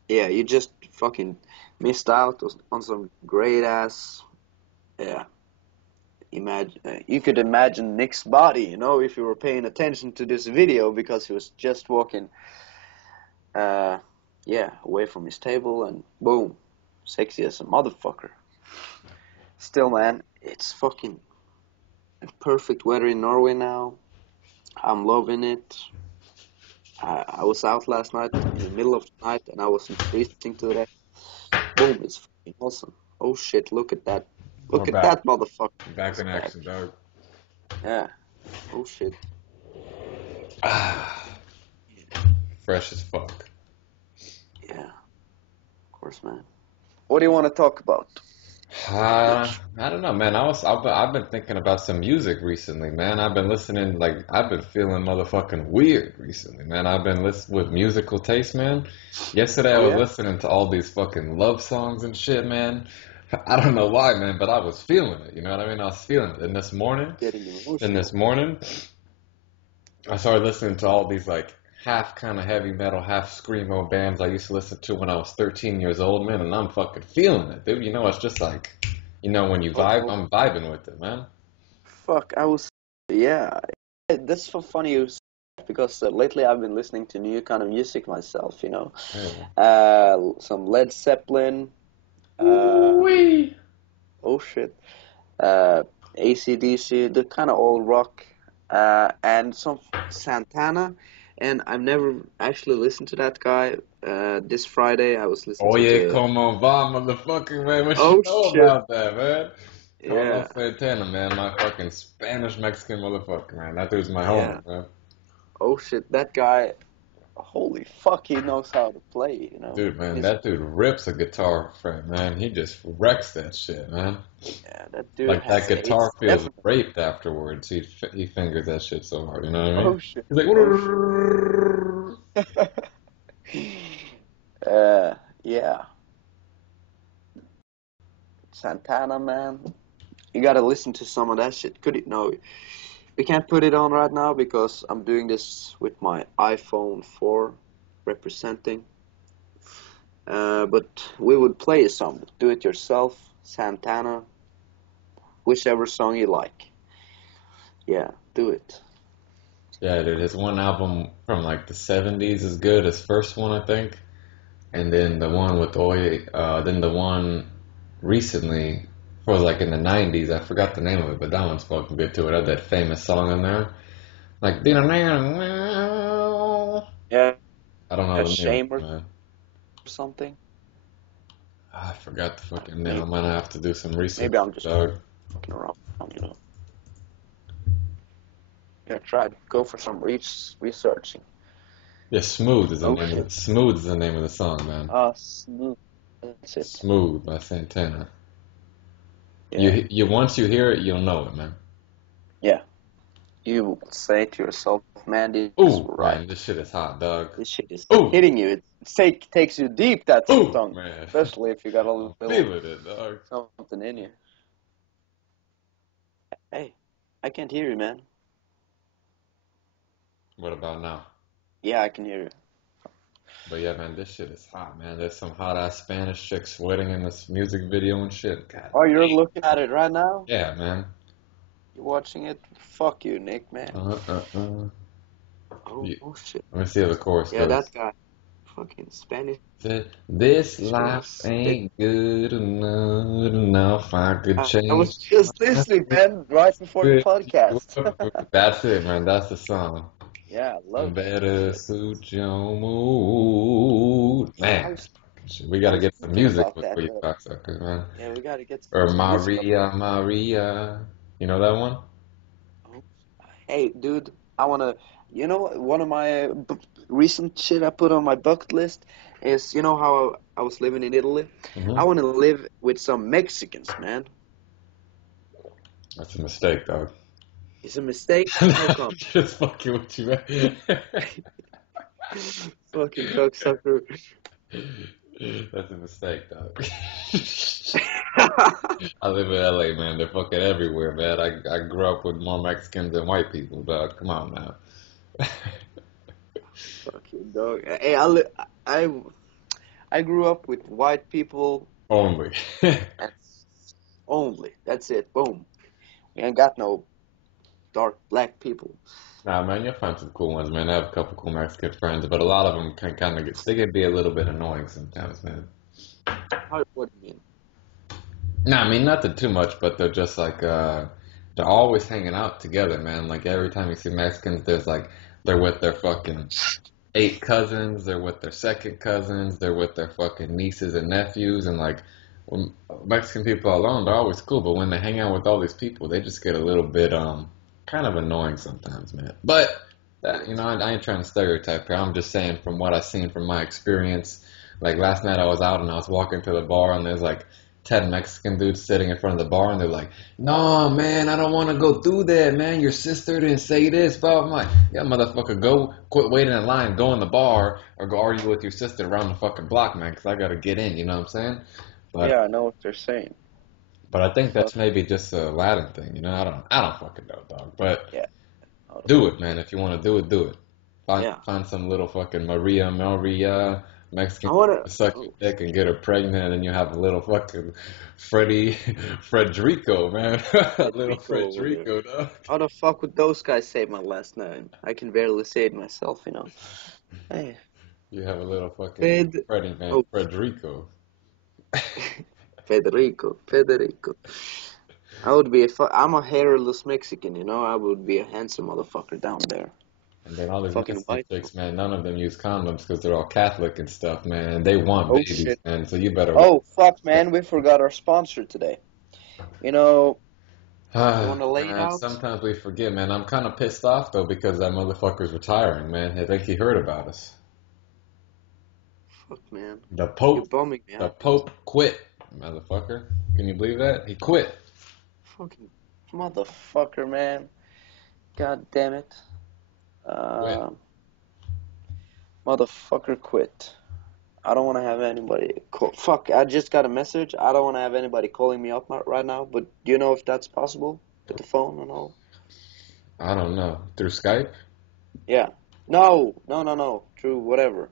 yeah, you just fucking missed out on some great ass. Yeah, imagine you could imagine Nick's body, you know, if you were paying attention to this video because he was just walking, uh, yeah, away from his table and boom, sexy as a motherfucker. Still, man, it's fucking perfect weather in Norway now. I'm loving it. I was out last night in the middle of the night and I wasn't freezing today. Boom, it's fucking awesome. Oh shit, look at that. We're Look at back. that motherfucker. Back He's in back. action, dog. Yeah. Oh shit. Ah, fresh as fuck. Yeah, of course, man. What do you want to talk about? Which, I don't know, man. I've been thinking about some music recently, man. I've been listening, like, I've been feeling motherfucking weird recently, man. I've been listening with musical taste, man. Yesterday I oh was yeah? listening to all these fucking love songs and shit, man. I don't know why, man, but I was feeling it. You know what I mean? I was feeling it. Getting And this emotional. morning, I started listening to all these like half kind of heavy metal, half screamo bands I used to listen to when I was 13 years old, man, and I'm fucking feeling it, dude. You know, it's just like, when you vibe, Oh, I'm vibing with it, man. fuck. Yeah. That's so funny you say that because lately I've been listening to new kind of music myself, you know. Yeah. Some Led Zeppelin. Uh, Ooh-wee. oh shit. uh, AC/DC, the kind of old rock, and some Santana. And I've never actually listened to that guy. This Friday, I was listening to Oye, the. como va, motherfucker, man? What you Oh know shit! about that, man? Yeah, Carlos Santana, man, my fucking Spanish Mexican motherfucker, man. That dude's my yeah. homie, man. Oh shit! That guy, holy fuck, he knows how to play. You know, Dude, man, he's that dude rips a guitar frame, man. He just wrecks that shit, man. yeah. That dude Like that has guitar ace, feels definitely. raped afterwards. He fingers that shit so hard. You know what I mean? Oh shit! He's like, Oh shit! uh, yeah, Santana, man. You gotta listen to some of that shit. Could it? No, we can't put it on right now because I'm doing this with my iPhone 4 representing. But we would play some. Do it yourself, Santana, whichever song you like. Yeah, do it. yeah, dude. His one album from like the '70s is good. His first one, I think, and then the one with Oye, then the one recently was like in the 90s. I forgot the name of it, but that one's fucking good too. It had that famous song in there. Like, I Yeah, don't know the name of shame it, or man. something. I forgot the fucking name. Maybe, I'm gonna have to do some research, maybe I'm just dog. fucking around, you know. Yeah, try to go for some researching. Yeah, Smooth is the Oh name of shit. it. Smooth is the name of the song, man. Smooth. That's it. Smooth by Santana. Yeah, You once you hear it, you'll know it, man. yeah. You say to yourself, man, this is Ooh, right. man, this shit is hot, dog. This shit is Ooh, hitting you. It takes you deep, that ooh, song. man. Especially if you got a I'm little feeling it, dog. something in you. Hey, I can't hear you, man. What about now? Yeah, I can hear you. But yeah, man, this shit is hot, man. There's some hot ass Spanish chick sweating in this music video and shit. God Oh, you're damn. looking at it right now? Yeah, man. You're watching it? Fuck you, Nick, man. Uh, uh, uh. Oh, You, oh shit. let me see how the chorus Yeah, that goes. guy. Fucking Spanish This life girls. ain't good enough. I could I change was just my listening, man, right before the life. podcast. That's it, man. That's the song. Yeah, I love that Better shit. suit your mood. I Man, was shit, we I gotta was get some thinking music about before that. you cocksuckers, man. Yeah, we gotta get Or some music up here. Maria, Maria. You know that one? Oh, hey, dude, I wanna. One of my recent shit I put on my bucket list is, how I was living in Italy. I Hmm. want to live with some Mexicans, man. That's a mistake, dog. It's a mistake. How come? Just fucking with you, man. Fucking cocksucker. That's a mistake, dog. I live in LA, man. They're fucking everywhere, man. I grew up with more Mexicans than white people, dog. Come on now. Fucking dog. Hey, I I grew up with white people Only. and only. That's it. Boom. We ain't got no dark black people. Nah, man, you'll find some cool ones, man. I have a couple cool Mexican friends, but a lot of them can kind of get, they can be a little bit annoying sometimes, man. What do you mean? Nah, I mean, nothing too much, but they're just like, they're always hanging out together, man. Like every time you see Mexicans, there's like, they're with their fucking eight cousins, they're with their second cousins, they're with their fucking nieces and nephews, and like, when Mexican people alone, they're always cool, but when they hang out with all these people, they just get a little bit, kind of annoying sometimes, man. But that, I ain't trying to stereotype here. I'm just saying from what I've seen from my experience. Like last night I was out and I was walking to the bar and there's like 10 Mexican dudes sitting in front of the bar and they're like, "No, man, I don't want to go through that, man. Your sister didn't say this." But I'm like, "Yeah, motherfucker, go quit waiting in line, go in the bar or go argue with your sister around the fucking block, man, because I got to get in." You know what I'm saying? Yeah, But I know what they're saying. I think Fuck. that's maybe just a Latin thing. I don't fucking know, dog. But Yeah, how the do fuck? it, man. If you want to do it, do it. Find Yeah. find some little fucking Maria Mexican I wanna. to suck your Oh, dick and get her pregnant, and then you have a little fucking Freddie Frederico, man. A little Federico over there. Frederico, dog. How the fuck would those guys say my last name? I can barely say it myself. Hey, You have a little fucking Fed. Freddie named Oh, Frederico. Federico. I would be I'm a hairless Mexican. I would be a handsome motherfucker down there. And then all these Fucking Mexican white chicks, people. man, none of them use condoms because they're all Catholic and stuff, man. And they want Oh babies, shit. man. So you better watch Oh fuck, man, we forgot our sponsor today. You know, you Ah, wanna lay it man, out? sometimes we forget, man. I'm kind of pissed off though because that motherfucker's retiring, man. I think he heard about us. Fuck, man. The You're Pope, bumming me the out. Pope quit, motherfucker. Can you believe that? He quit. Fucking motherfucker, man. God damn it. Quit. Uh, Motherfucker quit. I don't want to have anybody call. Fuck, I just got a message. I don't want to have anybody calling me up right now, but do you know if that's possible? With the phone and all? I don't know. Through Skype? Yeah. No, no, no, no. True, whatever.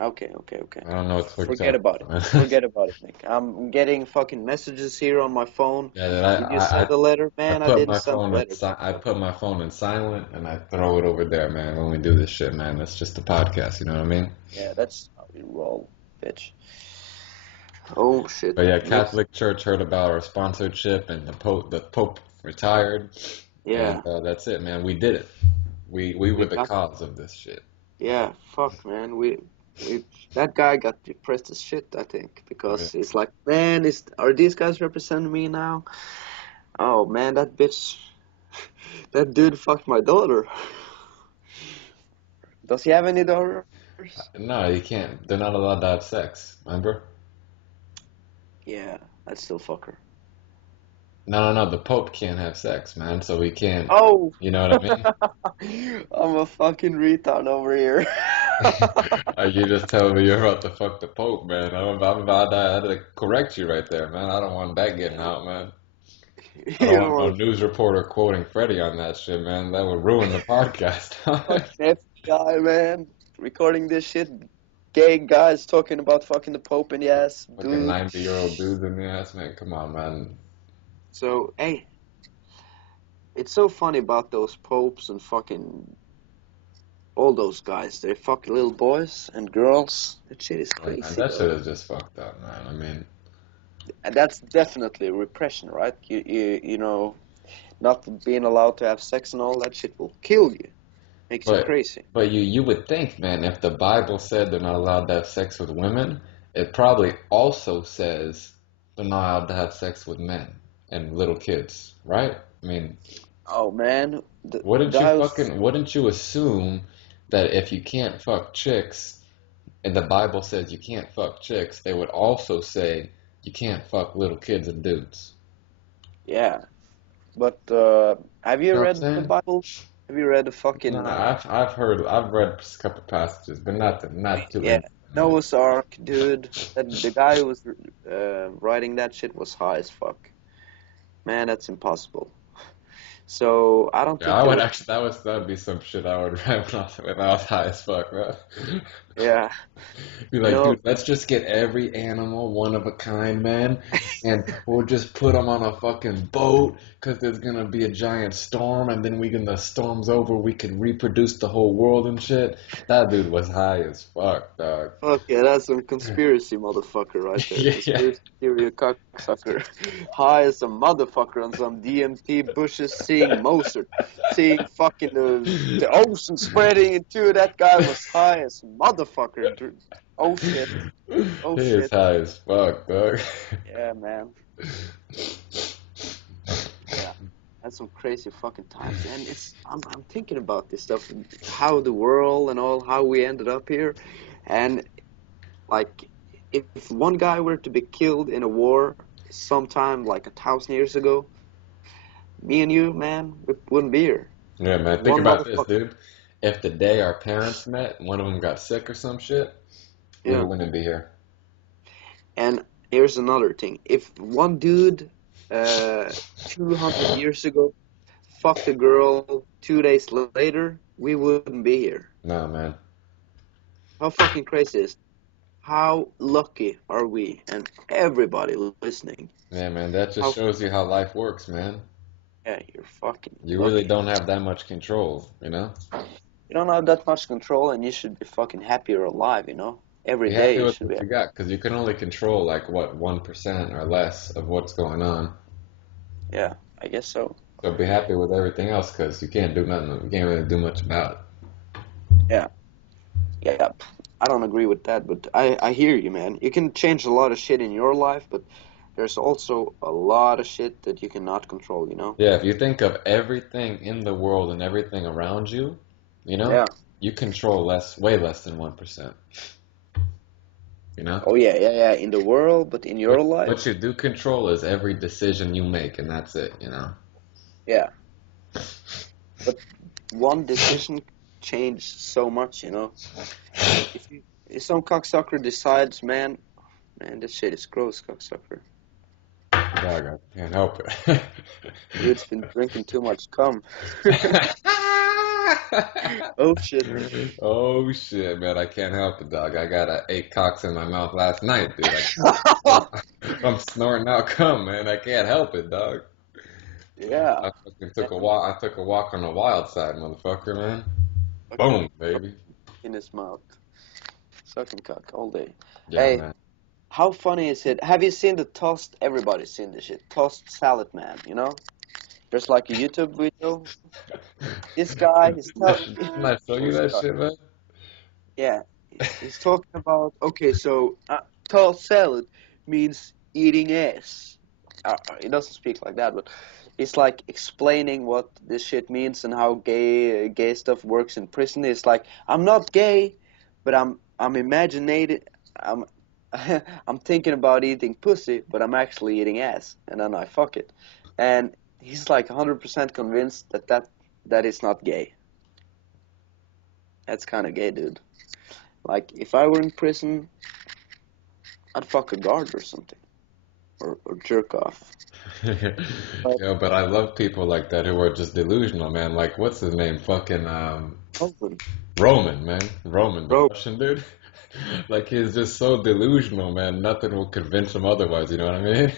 Okay, okay, okay. I don't know what to Forget tell about it. you. Forget about it, Nick. I'm getting fucking messages here on my phone. Yeah, that Did you send a letter? I Man, I put didn't my send a phone in letter. I put my phone in silent and I throw it over there, man. When we do this shit, man, that's just a podcast. You know what I mean? Yeah, that's how we roll, bitch. Oh shit, But yeah, Nick. Catholic Church heard about our sponsorship and the Pope retired, and Yeah, that's it, man. We did it. We were we the got. cause of this shit. Yeah, fuck, man. We that guy got depressed as shit, I think, Yeah. because it's like, man, are these guys representing me now? Oh man, that bitch, that dude fucked my daughter. Does he have any daughters? No, you can't. They're not allowed to have sex. Remember? Yeah, I'd still fuck her. No. The Pope can't have sex, man. So we can't. Oh, You know what I mean? I'm a fucking retard over here. You just tell me you're about to fuck the Pope, man. I'm about to correct you right there, man. I don't want that getting out, man. I don't You want no know, news reporter quoting Freddie on that shit, man. That would ruin the podcast. fucking FBI, man, recording this shit. Gay guys talking about fucking the Pope in the ass, Fucking dude. 90-year-old dudes in the ass, man. Come on, man. So, hey, it's so funny about those popes and fucking all those guys. They fuck little boys and girls. That shit is Yeah, man, crazy, that shit though. is just fucked up, man. I mean, And that's definitely repression, right? You know, not being allowed to have sex and all that shit will kill you. Makes you but crazy. but you would think, man, if the Bible said they're not allowed to have sex with women, it probably also says they're not allowed to have sex with men and little kids, right? I mean, Oh man, wouldn't you I was. fucking wouldn't you assume that if you can't fuck chicks and the Bible says you can't fuck chicks, they would also say you can't fuck little kids and dudes. Yeah, but have You you know what I'm read the saying? Bible? Have you read the No, fucking I've read a couple passages, but not too yeah, in. No. Noah's Ark, dude? That the guy who was writing that shit was high as fuck. Man, that's impossible. So I don't Yeah, think I there would was. actually that would be some shit I would write when I was high as fuck, bro. Yeah, Be you like, know. dude, let's just get every animal one of a kind, man, and we'll just put them on a fucking boat because there's gonna be a giant storm, and then when the storm's over, we can reproduce the whole world and shit. That dude was high as fuck, dog. Fuck yeah, that's some conspiracy motherfucker right there. Yeah, yeah. Conspiracy theory cocksucker. High as a motherfucker on some DMT bushes, seeing Mozart, seeing fucking the ocean spreading into that guy was high as a motherfucker. Oh shit. Oh He is shit. high as fuck, dog. Yeah, man. Yeah. That's some crazy fucking times. And I'm thinking about this stuff, how the world and all, how we ended up here. And like, if one guy were to be killed in a war sometime like 1,000 years ago, me and you, man, we wouldn't be here. Yeah, man, think One about this, motherfucker. dude. If the day our parents met, one of them got sick or some shit, we Yeah. wouldn't be here. And here's another thing. If one dude, 200 years ago, fucked a girl 2 days later, we wouldn't be here. No, man. How fucking crazy is? How lucky are we and everybody listening? Yeah, man, that just How shows you how life works, man. yeah, you're fucking You really lucky. don't have that much control, you know? You don't have that much control, and you should be fucking happy you're alive, you know? Every Be day happy you with should be what you happy. got, because you can only control like what 1% or less of what's going on. Yeah, I guess so. So be happy with everything else, because you can't do nothing. You can't really do much about it. Yeah, yeah. I don't agree with that, but I hear you, man. You can change a lot of shit in your life, but there's also a lot of shit that you cannot control, you know? Yeah, if you think of everything in the world and everything around you, you know, Yeah. you control way less than 1%, you know? Oh, yeah, yeah, yeah. In the world, but in What your life, what you do control is every decision you make, and that's it, you know? yeah. But one decision changed so much, you know? If some cocksucker decides, man, this shit is gross, cocksucker. Dog, I can't help it. Dude's been drinking too much cum. Oh shit. Oh shit, man! I can't help it, dog. I got 8 cocks in my mouth last night, dude. I'm, I'm snorting out cum, man. I can't help it, dog. Yeah. I fucking took a walk. I took a walk on the wild side, motherfucker, man. Fucking Boom, baby. in his mouth. Sucking cock all day. Yeah, Hey, man. how funny is it? Have you seen the tossed? Everybody's seen this shit. Tossed salad man. You know, there's like a YouTube video. This guy, he's telling. Didn't I show you that shit, man? Yeah, he's talking about. Okay, so tossed salad means eating ass. He doesn't speak like that, but he's like explaining what this shit means and how gay stuff works in prison. It's like I'm not gay, but I'm imaginating. I'm I'm thinking about eating pussy, but I'm actually eating ass, and then I fuck it. And he's like 100% convinced that is not gay. That's kind of gay, dude. Like if I were in prison, I'd fuck a guard or something, or jerk off. But Yeah, but I love people like that who are just delusional, man. Like, what's his name? Fucking Roman, Roman, man. Roman, the bro, Russian dude. Like, he's just so delusional, man. Nothing will convince him otherwise. You know what I mean?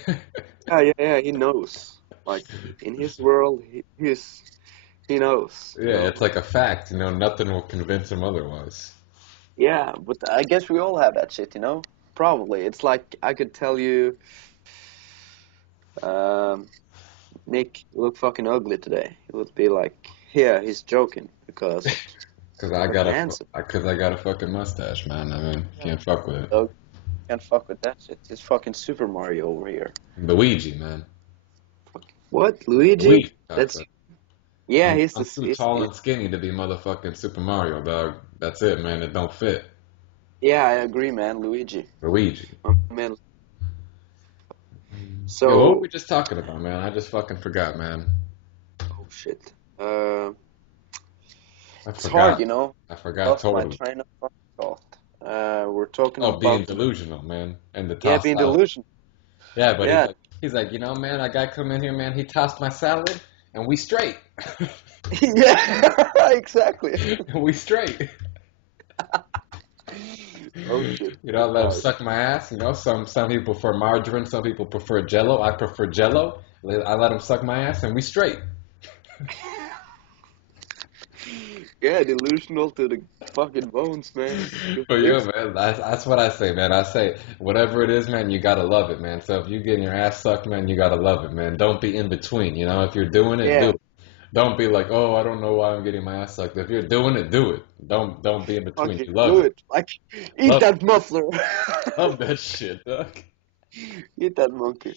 yeah, he knows. Like in his world, he knows, you Yeah, know. it's like a fact. You know, nothing will convince him otherwise. Yeah, but I guess we all have that shit, you know. Probably, it's like I could tell you, um, Nick, you look fucking ugly today. It would be like, yeah, he's joking because Cause you're I got fucking a, handsome. cause I got a fucking mustache, man. I mean, Yeah, can't fuck with it. dog, can't fuck with that shit. It's fucking Super Mario over here. Luigi, man. What, Luigi? Luigi. That's yeah, I'm too tall and skinny to be motherfucking Super Mario, dog. That's it, man. It don't fit. yeah, I agree, man, Luigi. Luigi. Man, Yeah, what were so we just talking about, man? I just fucking forgot, man. oh shit. Uh, I it's hard, forgot. you know. I forgot Lost my totally. train of thought. We're talking Oh, being about delusional, man, and the yeah, tossed being salad. delusional. Yeah, but Yeah, he's like, man, a guy come in here, man. He tossed my salad, and we straight. yeah, exactly. We straight. Oh shit, I that's let him hard. suck my ass. Some people prefer margarine, some people prefer Jello. I prefer Jello. I let him suck my ass, and we straight. Yeah, delusional to the fucking bones, man. Good But things. yo, man, that's what I say, man. I say whatever it is, man, you gotta love it, man. So if you getting your ass sucked, man, you gotta love it, man. Don't be in between. If you're doing it, do Yeah, it. Don't be like, oh, I don't know why I'm getting my ass sucked. If you're doing it, do it. Don't be in between. fucking You love do it. it. Like, eat Love that muffler. love that shit, dog. Eat that monkey.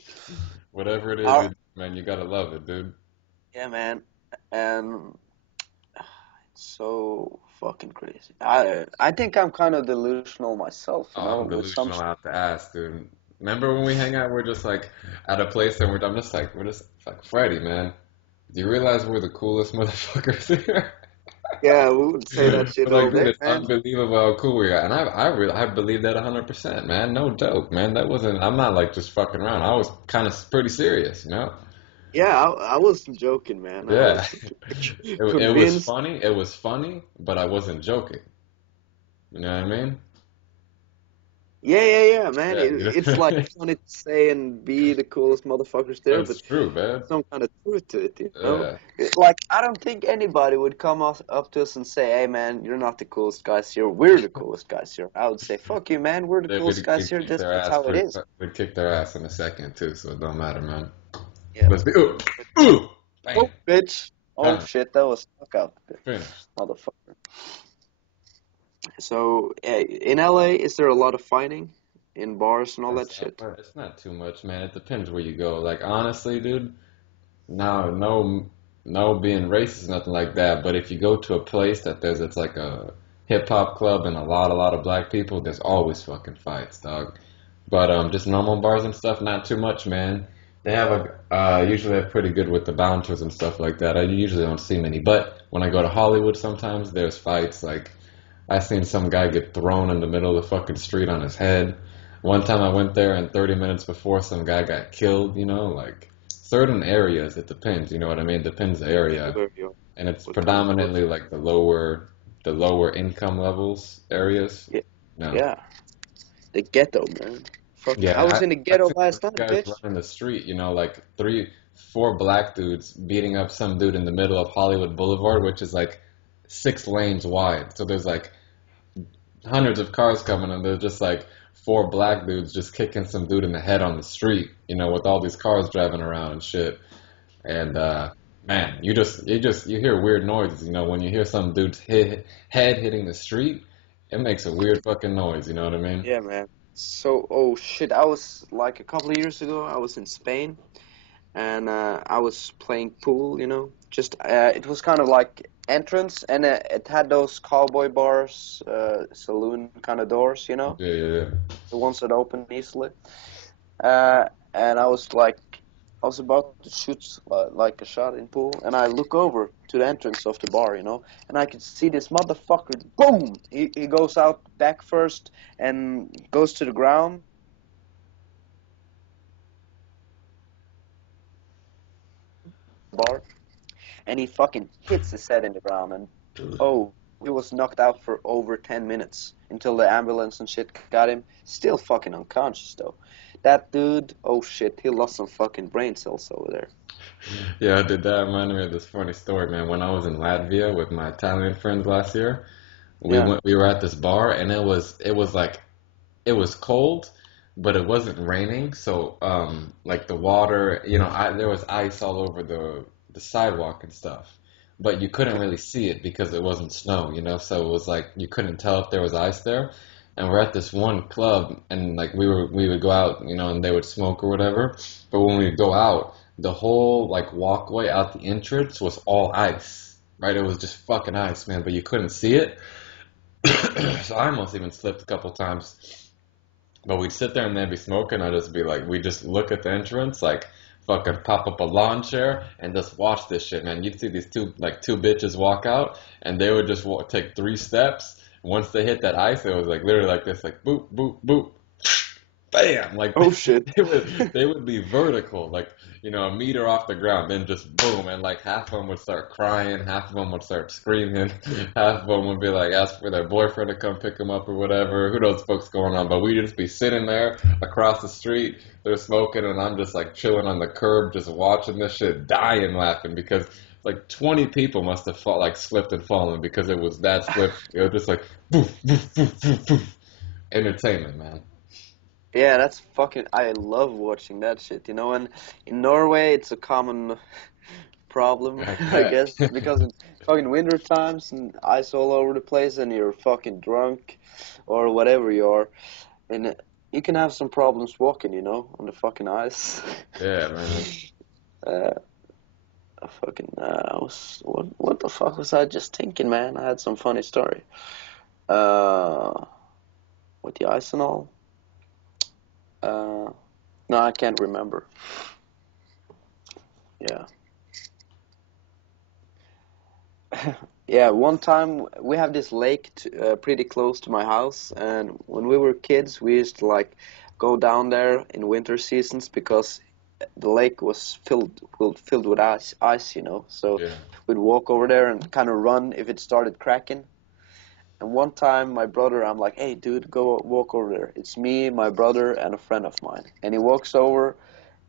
Whatever it is, Our, man, you gotta love it, dude. yeah, man. And it's so fucking crazy. I think I'm kind of delusional myself, you Oh, know, I'm with some delusional shit. out the ass, dude. Remember when we hang out? We're just like at a place and I'm just like, we're just like Freddie, man. Do you realize we're the coolest motherfuckers here? Yeah, we would say that shit But like, all dude, day, it's man. unbelievable how cool we are, and I believe that 100%, man. No joke, man. That wasn't. I'm not like just fucking around. I was kind of pretty serious. Yeah, I wasn't joking, man. I Yeah, was it was convinced. funny. It was funny, but I wasn't joking. You know what I mean? Yeah, man. Yeah, It's like funny to say and be the coolest motherfuckers there, but that's true, man. some kind of truth to it, you know? Yeah, Like, I don't think anybody would come up to us and say, hey, man, you're not the coolest guys here. We're the coolest guys here. I would say, fuck you, man. We're the they coolest guys would here. kick their That's ass how it pretty. is. Would kick their ass in a second too, so it don't matter, man. Yeah. Let's be ooh, bam, Oh, bitch. Oh, done, shit. That was stuck out, finished. motherfucker. So, in LA, is there a lot of fighting in bars and all In that South shit? Park, it's not too much, man. It depends where you go. Like honestly, dude. No, being racist, nothing like that. But if you go to a place it's like a hip hop club and a lot of black people, there's always fucking fights, dog. But just normal bars and stuff, not too much, man. They have usually they're pretty good with the bouncers and stuff like that. I usually don't see many, but when I go to Hollywood, sometimes there's fights. Like I seen some guy get thrown in the middle of the fucking street on his head. One time I went there and 30 minutes before some guy got killed, like certain areas, it depends, you know what I mean? Depends the area. Where you are. and it's What kind of predominantly torture? like the lower income levels areas. Yeah, No. yeah. The ghetto, man. Fucking, I was Yeah, in the I've ghetto seen those last night, guys bitch. running the street, like four black dudes beating up some dude in the middle of Hollywood Boulevard, which is like 6 lanes wide. So there's like hundreds of cars coming, and there's just like four black dudes just kicking some dude in the head on the street, with all these cars driving around and shit. And man, you hear weird noises, when you hear some dude's head hitting the street, it makes a weird fucking noise, you know what I mean? Yeah, man. So, oh shit, I was like a couple of years ago, I was in Spain and I was playing pool, Just it was kind of like entrance and it had those cowboy bars, saloon kind of doors, Yeah, yeah, yeah. the ones that open easily. Uh, and I was about to shoot like a shot in pool, and I look over to the entrance of the bar, and I could see this motherfucker. Boom! He goes out back first and goes to the ground. Bar, and he fucking hits his head in the ground, and oh, he was knocked out for over 10 minutes until the ambulance and shit got him. Still fucking unconscious though. That dude, oh shit, he lost some fucking brain cells over there. Yeah, did that remind me of this funny story, man. When I was in Latvia with my Italian friends last year, Yeah. we were at this bar and it was like it was cold, but it wasn't raining, so like the water, there was ice all over the sidewalk and stuff. But you couldn't really see it because it wasn't snow, so it was like you couldn't tell if there was ice there. And we're at this one club and like we would go out, and they would smoke or whatever. But when we would go out, the whole like walkway out the entrance was all ice. Right? It was just fucking ice, man, but you couldn't see it. So I almost even slipped a couple times. But we'd sit there and they'd be smoking. I'd just be like, we just look at the entrance, like fucking pop up a lawn chair and just watch this shit, man. You'd see these two bitches walk out and they would just take 3 steps. Once they hit that ice, it was like literally like this, like boop, boop, boop, bam. Like Oh shit. they would be vertical, like, a meter off the ground, then just boom. And like half of them would start crying, half of them would start screaming, half of them would be like ask for their boyfriend to come pick them up or whatever. Who knows what's going on? But we'd just be sitting there across the street, they're smoking, and I'm just like chilling on the curb, just watching this shit, dying laughing because like 20 people must have like slipped and fallen because it was that slip. It was just like boof, boof, boof, boof, boof. Entertainment, man. Yeah, that's fucking. I love watching that shit, And in Norway, it's a common problem, I I bet. guess, because in fucking winter times and ice all over the place, and you're fucking drunk or whatever you are, and you can have some problems walking, on the fucking ice. Yeah, man. uh, I was what the fuck was I just thinking, man? I had some funny story. Uh, with the ice and all. Uh, no, I can't remember. Yeah. Yeah, one time we have this lake pretty close to my house, and when we were kids, we used to like go down there in winter seasons because the lake was filled with ice. So Yeah. we'd walk over there and kind of run if it started cracking. And one time, my brother, I'm like, "Hey, dude, go walk over there. It's me, my brother, and a friend of mine." And he walks over,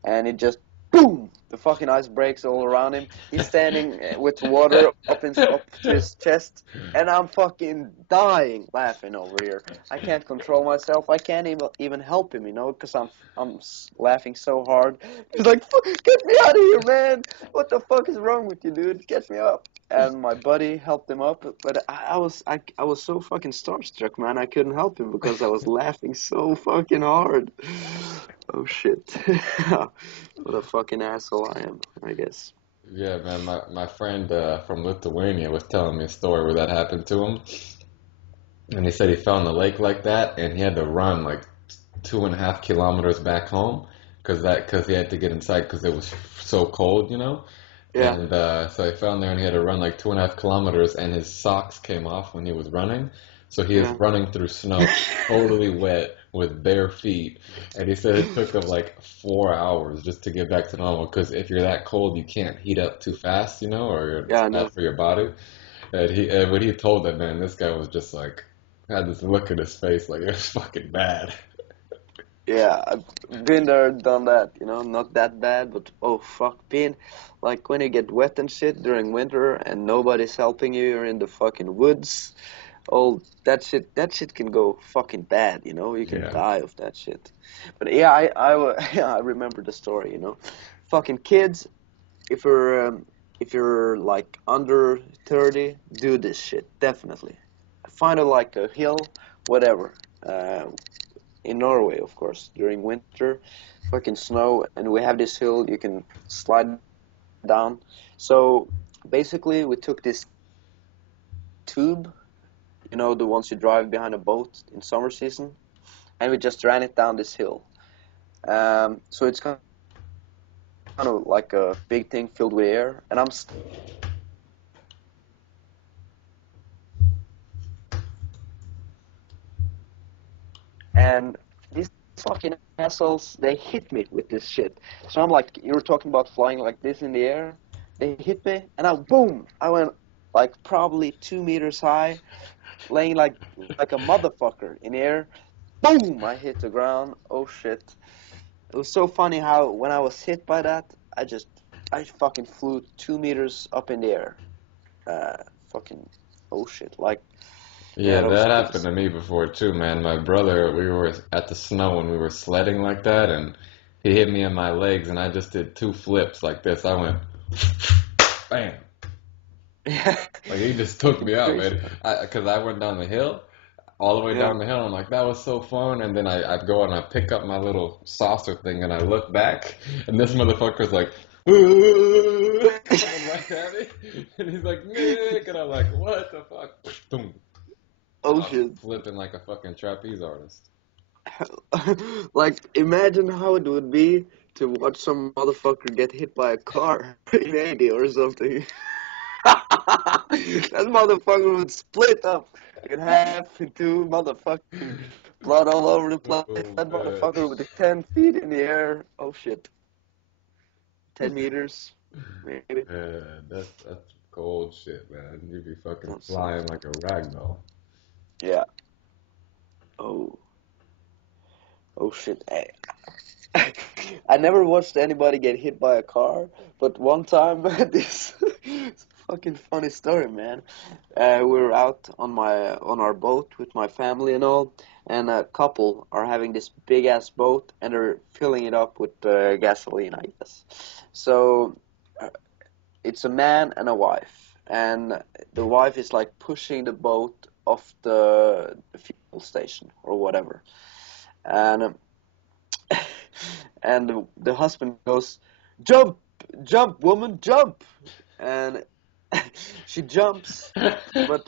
and it just boom, the fucking ice breaks all around him. He's standing with water up to his chest, and I'm fucking dying laughing over here. I can't control myself. I can't even help him, because I'm laughing so hard. He's like, "Get me out of here, man! What the fuck is wrong with you, dude? Get me up!" And my buddy helped him up, but I was so fucking starstruck, man. I couldn't help him because I was laughing so fucking hard. Oh shit. What a fucking asshole I am, I guess. Yeah, man. My friend from Lithuania was telling me a story where that happened to him, and he said he fell in the lake like that, and he had to run like 2.5 kilometers back home because he had to get inside because it was so cold, Yeah. And so he fell in there and he had to run like 2.5 kilometers, and his socks came off when he was running. So he is Yeah. running through snow, totally wet, with bare feet. And he said it took him like 4 hours just to get back to normal. Because if you're that cold, you can't heat up too fast, or it's Yeah, I bad know. for your body. And when he told that man, this guy was just like had this look in his face like it was fucking bad. Yeah, I've been there, done that, not that bad, but oh fuck, being like when you get wet and shit during winter and nobody's helping you, you're in the fucking woods. Oh, that shit can go fucking bad, you can Yeah. die of that shit. But yeah, yeah, I remember the story, fucking kids, if you're like under 30, do this shit, definitely. Find a like a hill, whatever. Uh, in Norway, of course, during winter, fucking snow, and we have this hill you can slide down. So basically, we took this tube, the ones you drive behind a boat in summer season, and we just ran it down this hill. So it's kind of like a big thing filled with air, and and these fucking assholes, they hit me with this shit. So I'm like, you were talking about flying like this in the air. They hit me, and boom, I went like probably 2 meters high, laying like a motherfucker in the air. Boom, I hit the ground. Oh shit. It was so funny how when I was hit by that, I fucking flew 2 meters up in the air. Uh, fucking, oh shit. Like, yeah, Yeah, that was that happened crazy. to me before too, man. My brother, we were at the snow and we were sledding like that, and he hit me in my legs, and I just did two flips like this. I went, bam. Yeah, Like he just took fucking me out, crazy, man. man. Because I went down the hill, all the way Yeah. down the hill. I'm like, that was so fun. And then I go and I pick up my little saucer thing and I look back, and this motherfucker's like, coming right at me. And he's like, Nick. And I'm like, what the fuck? Boom. Oh I was shit. flipping like a fucking trapeze artist. Like, imagine how it would be to watch some motherfucker get hit by a car in 80 or something. That motherfucker would split up in half into motherfucking blood all over the place. Oh, That man. motherfucker with the 10 feet in the air. Oh shit. 10 meters, maybe. Yeah, that's cold shit, man. You be fucking That's so flying like a rag doll. yeah. Oh. Oh shit. I never watched anybody get hit by a car, but one time this it's a fucking funny story, man. We were out on our boat with my family and all, and a couple are having this big ass boat and they're filling it up with gasoline, I guess. So uh, it's a man and a wife, and the wife is like pushing the boat off the fuel station or whatever, and and the husband goes, "Jump, jump, woman, jump!" And she jumps, but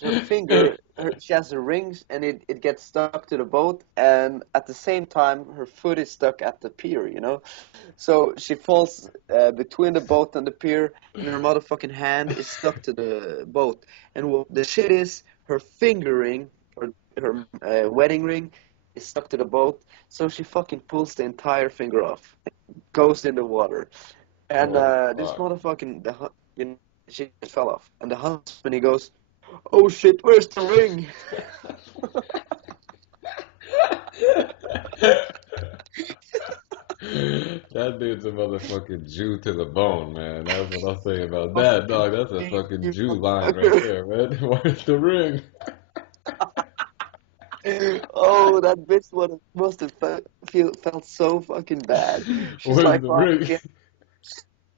she has her rings, and it gets stuck to the boat, and at the same time, her foot is stuck at the pier, So she falls between the boat and the pier, and her motherfucking hand is stuck to the boat. And what the shit is, her finger ring, or her wedding ring, is stuck to the boat, so she fucking pulls the entire finger off, goes in the water, and Oh, this fuck. motherfucking she just fell off, and the husband he goes, "Oh shit, where's the ring?" That dude's a motherfucking Jew to the bone, man. That's what I'll say about that, Fucking dog. That's a you fucking Jew line right motherfucker. there, man. Where's the ring? Oh, that bitch must have felt so fucking bad. She's Where's like, the fuck, ring? yeah,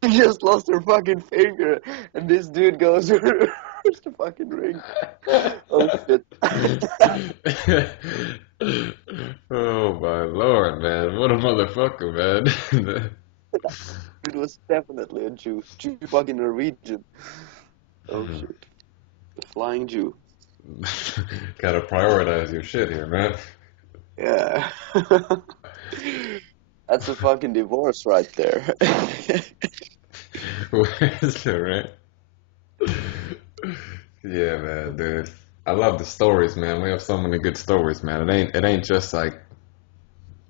she just lost her fucking finger, and this dude goes, "Where's the fucking ring?" Oh shit. Oh my lord, man. What a motherfucker, man. It was definitely a Jew. Jew fucking Norwegian. Oh shit. The flying Jew. Gotta prioritize your shit here, man. Yeah. That's a fucking divorce right there. Where's the ring? Yeah, man, dude. I love the stories, man. We have so many good stories, man. It ain't just like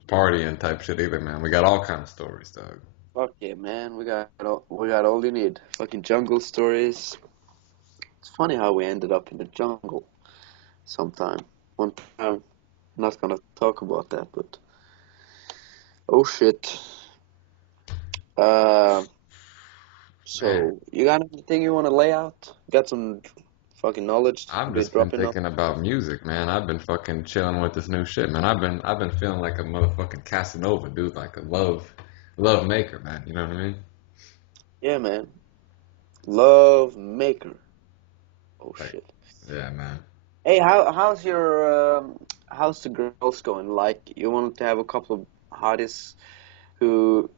partying type shit either, man. We got all kind of stories, dog. Fuck yeah, man. We got all you need. Fucking jungle stories. It's funny how we ended up in the jungle sometime. One time, not gonna talk about that, but oh shit. Uh, Man, so you got anything you want to lay out? Got some fucking knowledge to I've be just been dropping up? thinking about music, man. I've been fucking chilling with this new shit, man. I've been feeling like a motherfucking Casanova, dude, like a love maker, man. You know what I mean? Yeah, man. Love maker. Oh Like, shit. yeah, man. Hey, how's the girls going? Like, you wanted to have a couple of hotties who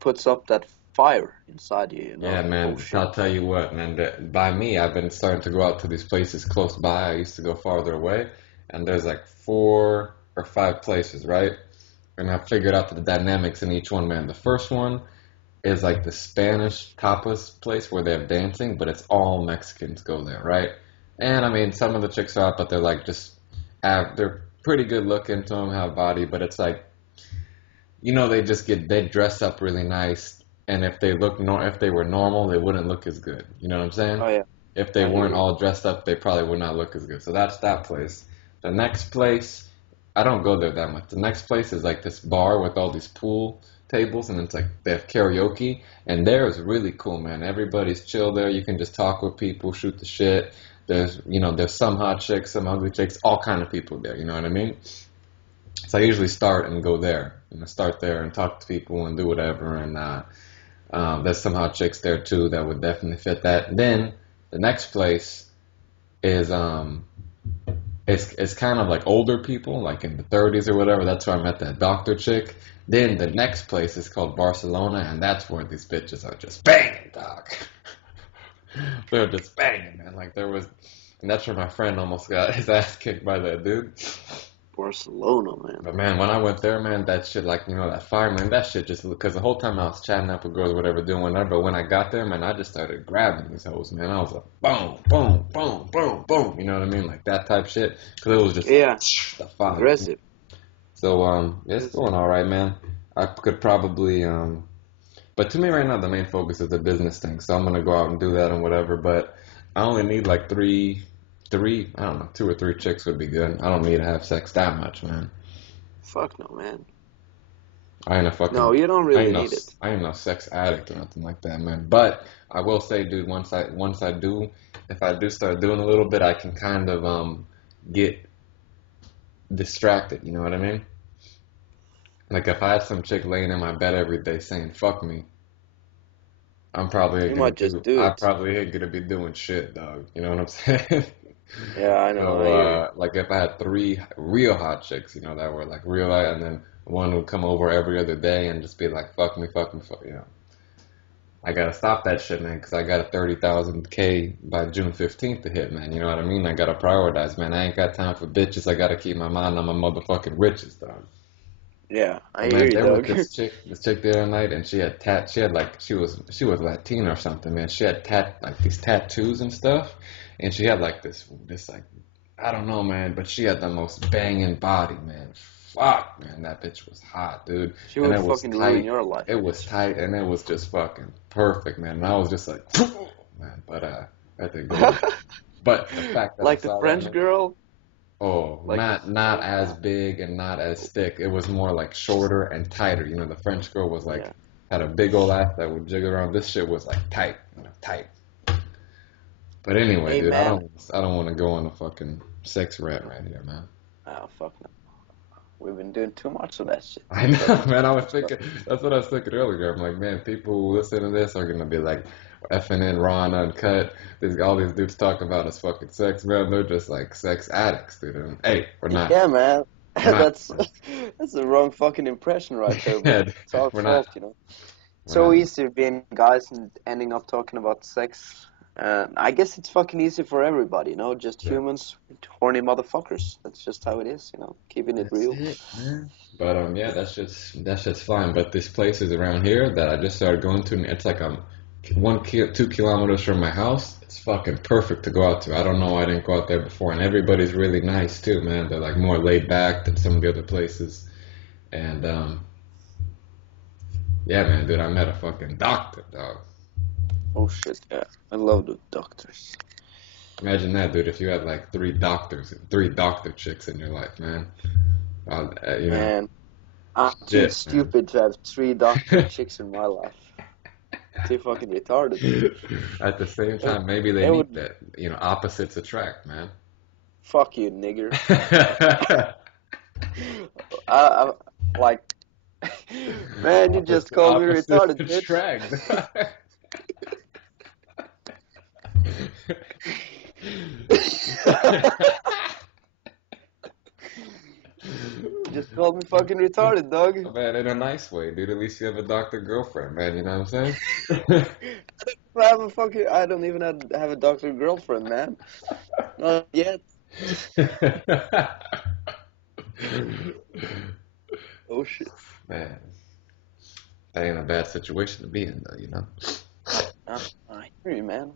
puts up that fire inside you, you Yeah, know? Oh man. shit. I'll tell you what, man. By me, I've been starting to go out to these places close by. I used to go farther away, and there's like 4 or 5 places, right? And I figured out the dynamics in each one, man. The first one is like the Spanish tapas place where they have dancing, but it's all Mexicans go there, right? And I mean, some of the chicks are out, but they're like just, they're pretty good looking to them, have body, but it's like, they dress up really nice, and if they were normal, they wouldn't look as good. You know what I'm saying? Oh yeah, If they I hear weren't you. all dressed up, they probably would not look as good. So that's that place. The next place, I don't go there that much. The next place is like this bar with all these pool tables, and it's like they have karaoke, and there is really cool, man. Everybody's chill there. You can just talk with people, shoot the shit. There's some hot chicks, some ugly chicks, all kind of people there. You know what I mean? So I usually start and go there. Start there and talk to people and do whatever. And there's some hot chicks there too that would definitely fit that. Then the next place is it's kind of like older people, like in the 30s or whatever. That's where I met that doctor chick. Then the next place is called Barcelona, and that's where these bitches are just banging, dog. They're just banging, man. Like there was, and that's where my friend almost got his ass kicked by that dude. Barcelona, man. But man, when I went there, man, that shit, like, that fire, man, that shit just, because the whole time I was chatting up with girls, whatever, doing whatever, but when I got there, man, I just started grabbing these hoes, man. I was like, boom, boom, boom, boom, boom, you know what I mean? Like that type shit. Because it was just like, Yeah, the fire. aggressive. So, it's Aggressive. going all right, man. I could probably, but to me right now, the main focus is the business thing. So I'm going to go out and do that and whatever, but I only need like I don't know, 2 or 3 chicks would be good. I don't need to have sex that much, man. Fuck no, man. I ain't a No, fucking, you don't really need it. I ain't no sex addict or nothing like that, man. But I will say, dude, once I do, if I do start doing a little bit, I can kind of get distracted. You know what I mean? Like if I had some chick laying in my bed every day saying "fuck me," You might just do I it. probably ain't gonna be doing shit, dog. You know what I'm saying? Yeah, I know. So, I hear you. like if I had 3 real hot chicks, that were like real, and then one would come over every other day and just be like, fuck me, fuck, I gotta stop that shit, man, because I got a 30,000 K by June 15th to hit, man. You know what I mean? I gotta prioritize, man. I ain't got time for bitches. I gotta keep my mind on my motherfucking riches, dog. Yeah, I But hear man, you, there was dog. this chick the other night, and she had like, she was Latina or something, man. She had like these tattoos and stuff, and she had like this like, I don't know, man, but she had the most banging body, man. Fuck, man, that bitch was hot, dude, She and would it was fucking ruin tight. your life, It was bitch. tight, and it was just fucking perfect, man. And I was just like, man, but I think go. But the fact that I Like the saw that, French man. girl, Oh, like the not fuck, as man. big and not as thick. It was more like shorter and tighter. The French girl was like Yeah. had a big old ass that would jiggle around. This shit was like tight, tight. But anyway, Hey, dude, I man. don't want to go on a fucking sex rant right here, man. Oh, fuck no. We've been doing too much of that shit. I Fuck know, no. man. I was thinking that's what I was thinking earlier. I'm like, man, people who listen to this are gonna be like, F&N Raw and Uncut. All these dudes talk about is fucking sex, man. They're just like sex addicts, dude. And, hey, we're not. Yeah, man. We're not. That's that's the wrong fucking impression right there, but Yeah, it's our we're not. fault. We're So not. easy being guys and ending up talking about sex. I guess it's fucking easy for everybody. Just Yeah. humans, horny motherfuckers. That's just how it is. Keeping it That's real. it, man. But yeah, that's just fine. But this place is around here that I just started going to. And it's like 2 kilometers from my house. It's fucking perfect to go out to. I don't know why I didn't go out there before. And everybody's really nice too, man. They're like more laid back than some of the other places. And yeah, man, dude, I met a fucking doctor, dog. Oh shit, yeah. I love the doctors. Imagine that, dude. If you had like three doctor chicks in your life, man. You know, Man, I'm too shit, man. stupid to have three doctor chicks in my life. Too fucking retarded. At the same It, time, maybe they it need would that. Opposites attract, man. fuck you, nigger. I like, man, you just called me Opposites retarded, bitch. attract. You just called me fucking retarded, dog. Man, in a nice way, dude. At least you have a doctor girlfriend, man. You know what I'm saying? I don't even have a doctor girlfriend, man. Not yet. Oh shit. Man, that ain't a bad situation to be in, though. I hear you, man.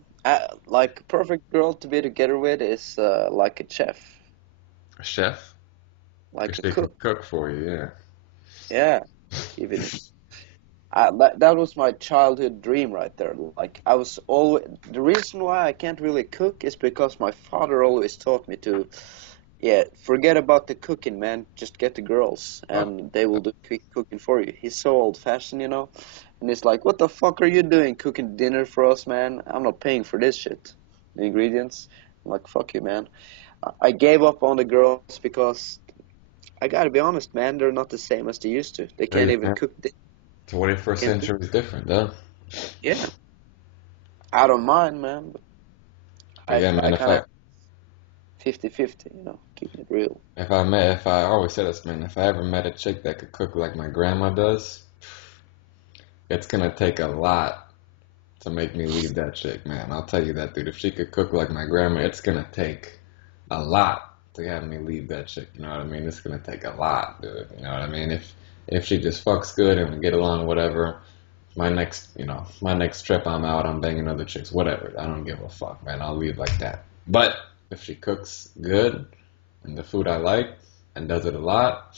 Like perfect girl to be together with is like a chef, A chef, like because a she can cook. cook for you, yeah. Yeah, even that was my childhood dream right there. Like I was always the reason why I can't really cook is because my father always taught me to, yeah, forget about the cooking, man. Just get the girls, Fuck. and they will do quick cooking for you. He's so old-fashioned, you know. And he's like, "What the fuck are you doing, cooking dinner for us, man? I'm not paying for this shit. The ingredients." I'm like, "Fuck you, man." I gave up on the girls because I gotta be honest, man. They're not the same as they used to. They can't Hey, even man. cook. They 21st can't cook. century is different, though. Yeah, I don't mind, man. But But yeah, I man, kind of 50-50, you know, keeping it real. if I always say this, man, if I ever met a chick that could cook like my grandma does, it's gonna take a lot to make me leave that chick, man. I'll tell you that, dude. If she could cook like my grandma, it's gonna take a lot to have me leave that chick. You know what I mean? It's gonna take a lot, dude. You know what I mean? If she just fucks good and we get along, whatever. My next trip I'm out, I'm banging other chicks, whatever. I don't give a fuck, man. I'll leave like that. But if she cooks good and the food I like and does it a lot,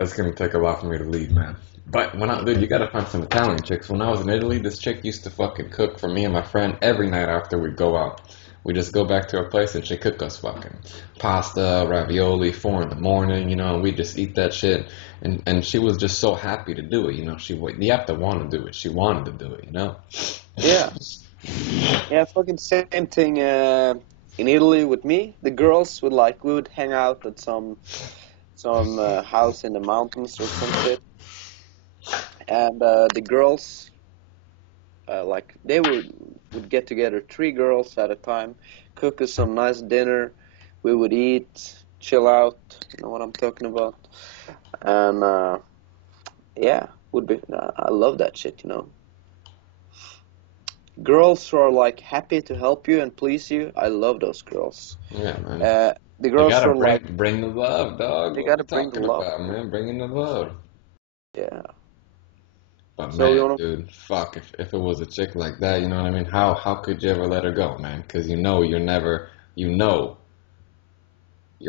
it's gonna take a lot for me to leave, man. But dude, you gotta find some Italian chicks. When I was in Italy, this chick used to fucking cook for me and my friend every night after we go out. We just go back to her place and she cook us fucking pasta, ravioli, 4 in the morning, and we just eat that shit. And she was just so happy to do it, you have to want to do it. She wanted to do it. Yeah, yeah, fucking same thing. In Italy with me, the girls would like we would hang out at some house in the mountains or some shit, and the girls like they would get together, three girls at a time, cook us some nice dinner. We would eat, chill out. You know what I'm talking about? And yeah, would be. I love that shit. You know, girls who are like happy to help you and please you. I love those girls. Yeah, man. The You girls gotta who are like bring the love, dog. they What gotta we bring the talking love. about, man? Bringing the love. Yeah. But So you man, wanna? dude, fuck, if it was a chick like that, you know what I mean? How could you ever let her go, man? Because you know you're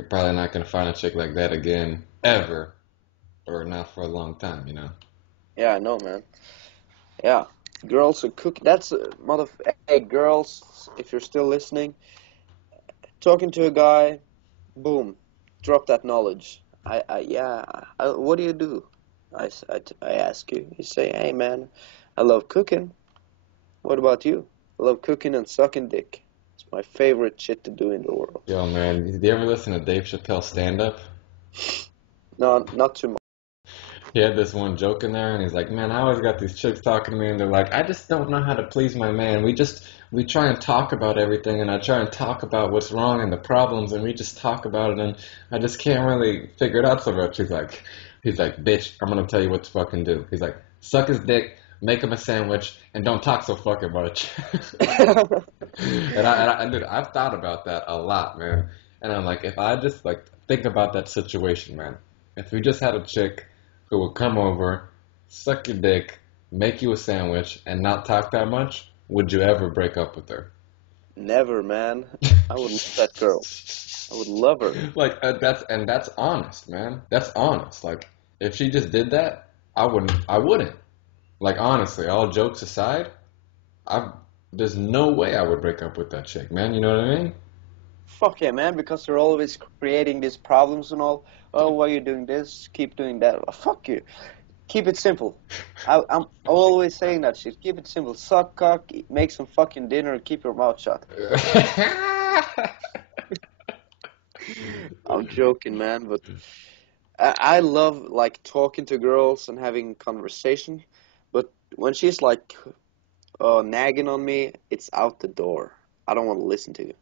probably not gonna find a chick like that again ever, or not for a long time. Yeah, I know, man. Yeah, girls who cook. That's mother. Hey, girls, if you're still listening, talking to a guy, boom, drop that knowledge. Yeah. What do you do? I ask you. You say, hey, man, I love cooking. What about you? I love cooking and sucking dick. It's my favorite shit to do in the world. Yo, man, did you ever listen to Dave Chappelle's stand-up? No, not too much. He had this one joke in there, and he's like, "Man, I always got these chicks talking to me, and they're like, I just don't know how to please my man. We try and talk about everything, and I try and talk about what's wrong and the problems, and we just talk about it, and I just can't really figure it out so much." He's like, "Bitch, I'm gonna tell you what to fucking do." He's like, "Suck his dick, make him a sandwich, and don't talk so fucking much." Dude, I've thought about that a lot, man. And I'm like, if I just like think about that situation, man. If we just had a chick who would come over, suck your dick, make you a sandwich, and not talk that much, would you ever break up with her? Never, man. I would love that girl. I would love her. Like that's honest, man. That's honest. Like if she just did that, I wouldn't. I wouldn't. Like honestly, all jokes aside, I there's no way I would break up with that chick, man. You know what I mean? Fuck yeah, man, because they're always creating these problems and all. Oh, why are you doing this? Keep doing that. Fuck you. Keep it simple. I'm always saying that shit. Keep it simple. Suck cock, make some fucking dinner, and keep your mouth shut. I'm joking, man, but I love like talking to girls and having conversation. But when she's like nagging on me, it's out the door. I don't want to listen to you.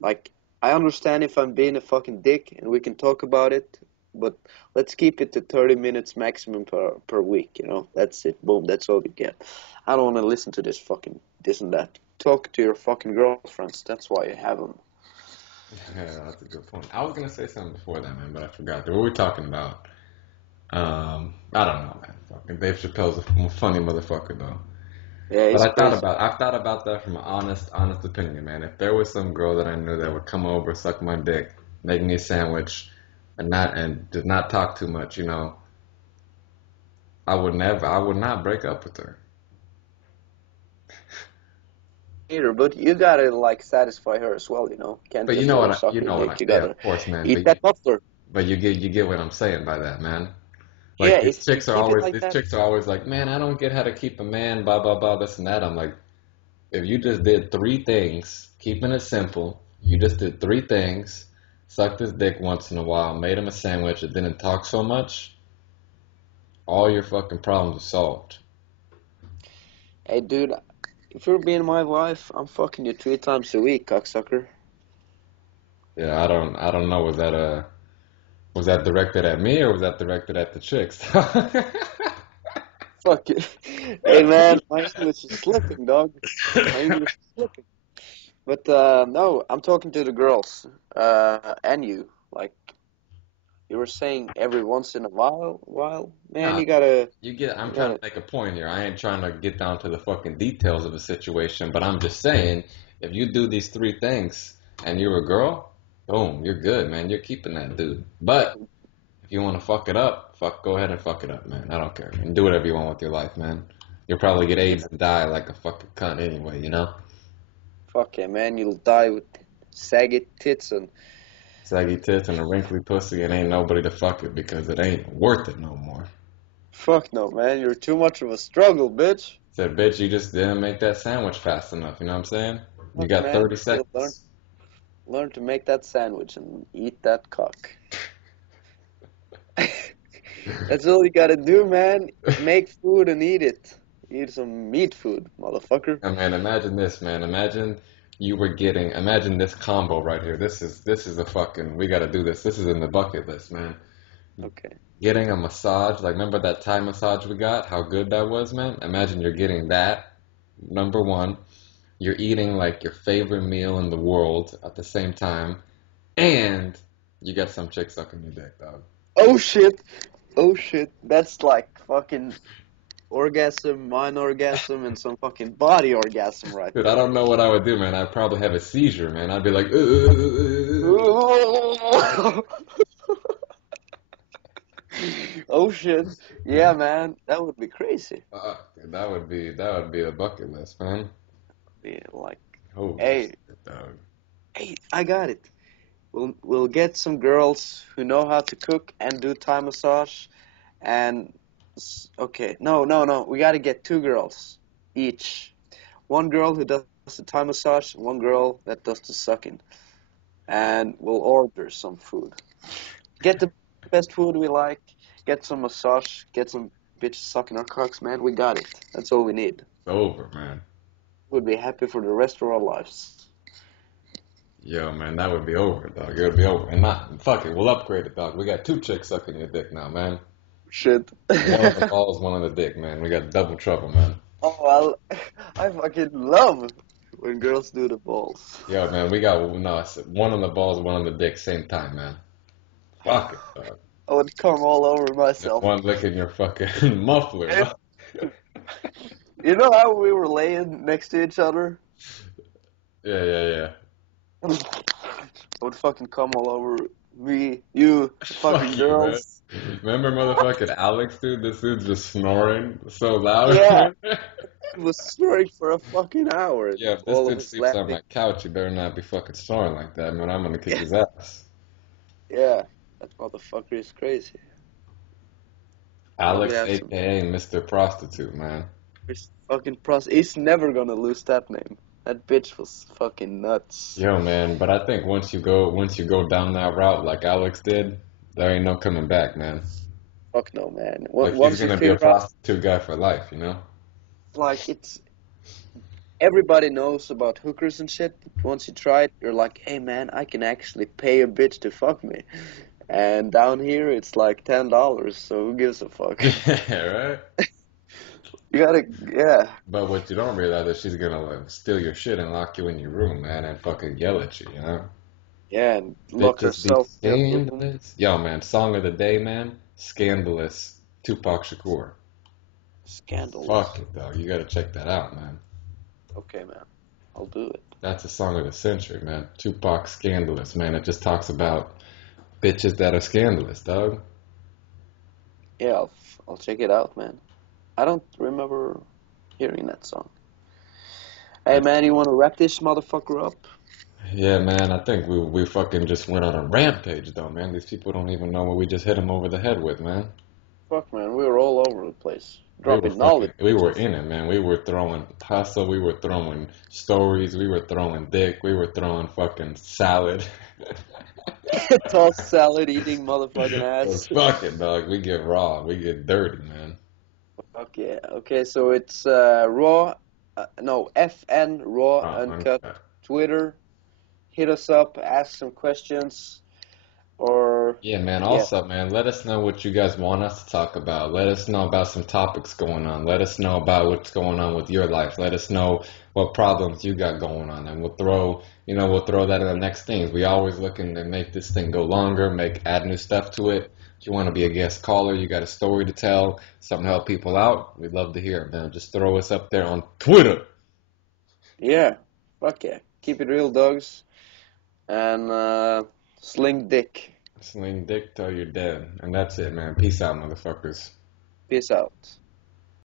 Like, I understand if I'm being a fucking dick and we can talk about it, but let's keep it to 30 minutes maximum per week, you know? That's it. Boom, that's all we get. I don't want to listen to this and that. Talk to your fucking girlfriends. That's why you have them. Yeah, that's a good point. I was gonna say something before that, man, but I forgot. What were we talking about? I don't know, man. Fucking Dave Chappelle's a funny motherfucker, though. Yeah, But he's crazy. I thought about that from an honest opinion, man. If there was some girl that I knew that would come over, suck my dick, make me a sandwich, and did not talk too much, you know, I would not break up with her. Either, but you gotta like satisfy her as well, you know. Can't But just let her you suck your know what dick. I, You yeah, gotta of course, man. eat that butter. But you get what I'm saying by that, man. Yeah, Like if you keep it like these that. chicks are always like, man, I don't get how to keep a man, blah blah blah, this and that. I'm like, if you just did three things, keeping it simple, you just did three things, sucked his dick once in a while, made him a sandwich, and didn't talk so much, all your fucking problems are solved. Hey, dude, if you're being my wife, I'm fucking you 3 times a week, cocksucker. Yeah, I don't know. Was that directed at me or was that directed at the chicks? Fuck it. Hey, man, my English is slipping, dog. My English is slipping. But no, I'm talking to the girls, and you. Like you were saying, every once in a while, man, Nah, I'm you trying gotta. to make a point here. I ain't trying to get down to the fucking details of a situation, but I'm just saying, if you do these three things and you're a girl, boom, you're good, man. You're keeping that dude. But if you want to fuck it up, go ahead and fuck it up, man. I don't care. And do whatever you want with your life, man. You'll probably get Yeah, AIDS and die like a fucking cunt anyway, you know? fuck yeah, man, you'll die with saggy tits and Saggy tits and a wrinkly pussy and ain't nobody to fuck it because it ain't worth it no more. fuck no, man, you're too much of a struggle, bitch. Said, bitch, you just didn't make that sandwich fast enough, you know what I'm saying? You Fuck, got man, 30 you'll learn seconds. learn to make that sandwich and eat that cock. That's all you gotta do, man. Make food and eat it. Eat some meat food, motherfucker. And man, imagine this, man. Imagine this combo right here. This is a fucking, we gotta do this. This is in the bucket list, man. Okay. Getting a massage, like remember that Thai massage we got? How good that was, man? Imagine you're getting that, number one. You're eating like your favorite meal in the world at the same time, and you got some chick sucking your dick, dog. Oh shit. Oh shit. That's like fucking orgasm, mind orgasm, and some fucking body orgasm right Dude, I there. don't know what I would do, man. I'd probably have a seizure, man. I'd be like, Oh shit. Yeah, man. That would be crazy. that would be a bucket list, man. Yeah, like, Holy hey, shit, dog. hey, I got it. We'll get some girls who know how to cook and do Thai massage. And okay, no. We got to get 2 girls each. One girl who does the Thai massage, one girl that does the sucking. And we'll order some food. Get the best food we like. Get some massage. Get some bitches sucking our cocks, man. We got it. That's all we need. It's over, man. We'll be happy for the rest of our lives. Yo, man, that would be over, dog. It would be over. And not, fuck it, we'll upgrade it, dog. We got two chicks sucking your dick now, man. Shit. One on the balls, one on the dick, man. We got double trouble, man. Oh, well, I fucking love when girls do the balls. Yo, man, we got no, I said one on the balls, one on the dick, same time, man. Fuck it, dog. I would come all over Just myself. one lick in your fucking muffler, dog. You know how we were laying next to each other? Yeah, yeah, yeah. Would fucking come all over me, you, fucking Fuck you, man. girls. Remember motherfucking Alex, dude? This dude's just snoring so loud, Yeah, man. he was snoring for a fucking hour, and Yeah, if this all of dude us sleeps on laughing. my couch, he better not be fucking snoring like that, man. I'm gonna kick Yeah, his ass. yeah, that motherfucker is crazy. Probably Alex, have some aka Mr. Prostitute, man. fucking pros. He's never gonna lose that name. That bitch was fucking nuts. Yo, man, but I think once you go down that route like Alex did, there ain't no coming back, man. Fuck no, man. Like he's Once you gonna be a figure out, prostitute guy for life, you know? like, it's everybody knows about hookers and shit. But once you try it, you're like, hey, man, I can actually pay a bitch to fuck me. And down here, it's like $10. So who gives a fuck? Yeah, right? You gotta, yeah, But what you don't realize is she's gonna like, steal your shit and lock you in your room, man, and fucking yell at you, you know? yeah, and lock Bitches be herself in a room. scandalous. Yo, man, song of the day, man. Scandalous. Tupac Shakur. Scandalous. Fuck it, dog. You gotta check that out, man. Okay, man, I'll do it. That's a song of the century, man. Tupac Scandalous, man. It just talks about bitches that are scandalous, dog. Yeah, I'll check it out, man. I don't remember hearing that song. Hey, That's man, you want to wrap this motherfucker up? yeah, man. I think we fucking just went on a rampage, though, man. These people don't even know what we just hit them over the head with, man. Fuck, man, we were all over the place, dropping knowledge. We were in it, man. We were throwing hustle, we were throwing stories, we were throwing dick, we were throwing fucking salad. Tossed salad eating motherfucking But ass. fuck it, dog. We get raw, we get dirty, man. Okay, okay, so it's Raw, no, FN Raw Uncut Uncut. Twitter. Hit us up, ask some questions, or Yeah, man. yeah, Also, man, let us know what you guys want us to talk about. Let us know about some topics going on. Let us know about what's going on with your life. Let us know what problems you got going on, and we'll throw that in the next things. We always looking to make this thing go longer, add new stuff to it. If you want to be a guest caller, you got a story to tell, something to help people out, we'd love to hear it, man. Just throw us up there on Twitter. yeah, fuck yeah. Keep it real, dogs, and sling dick. Sling dick till you're dead. And that's it, man. Peace out, motherfuckers. Peace out.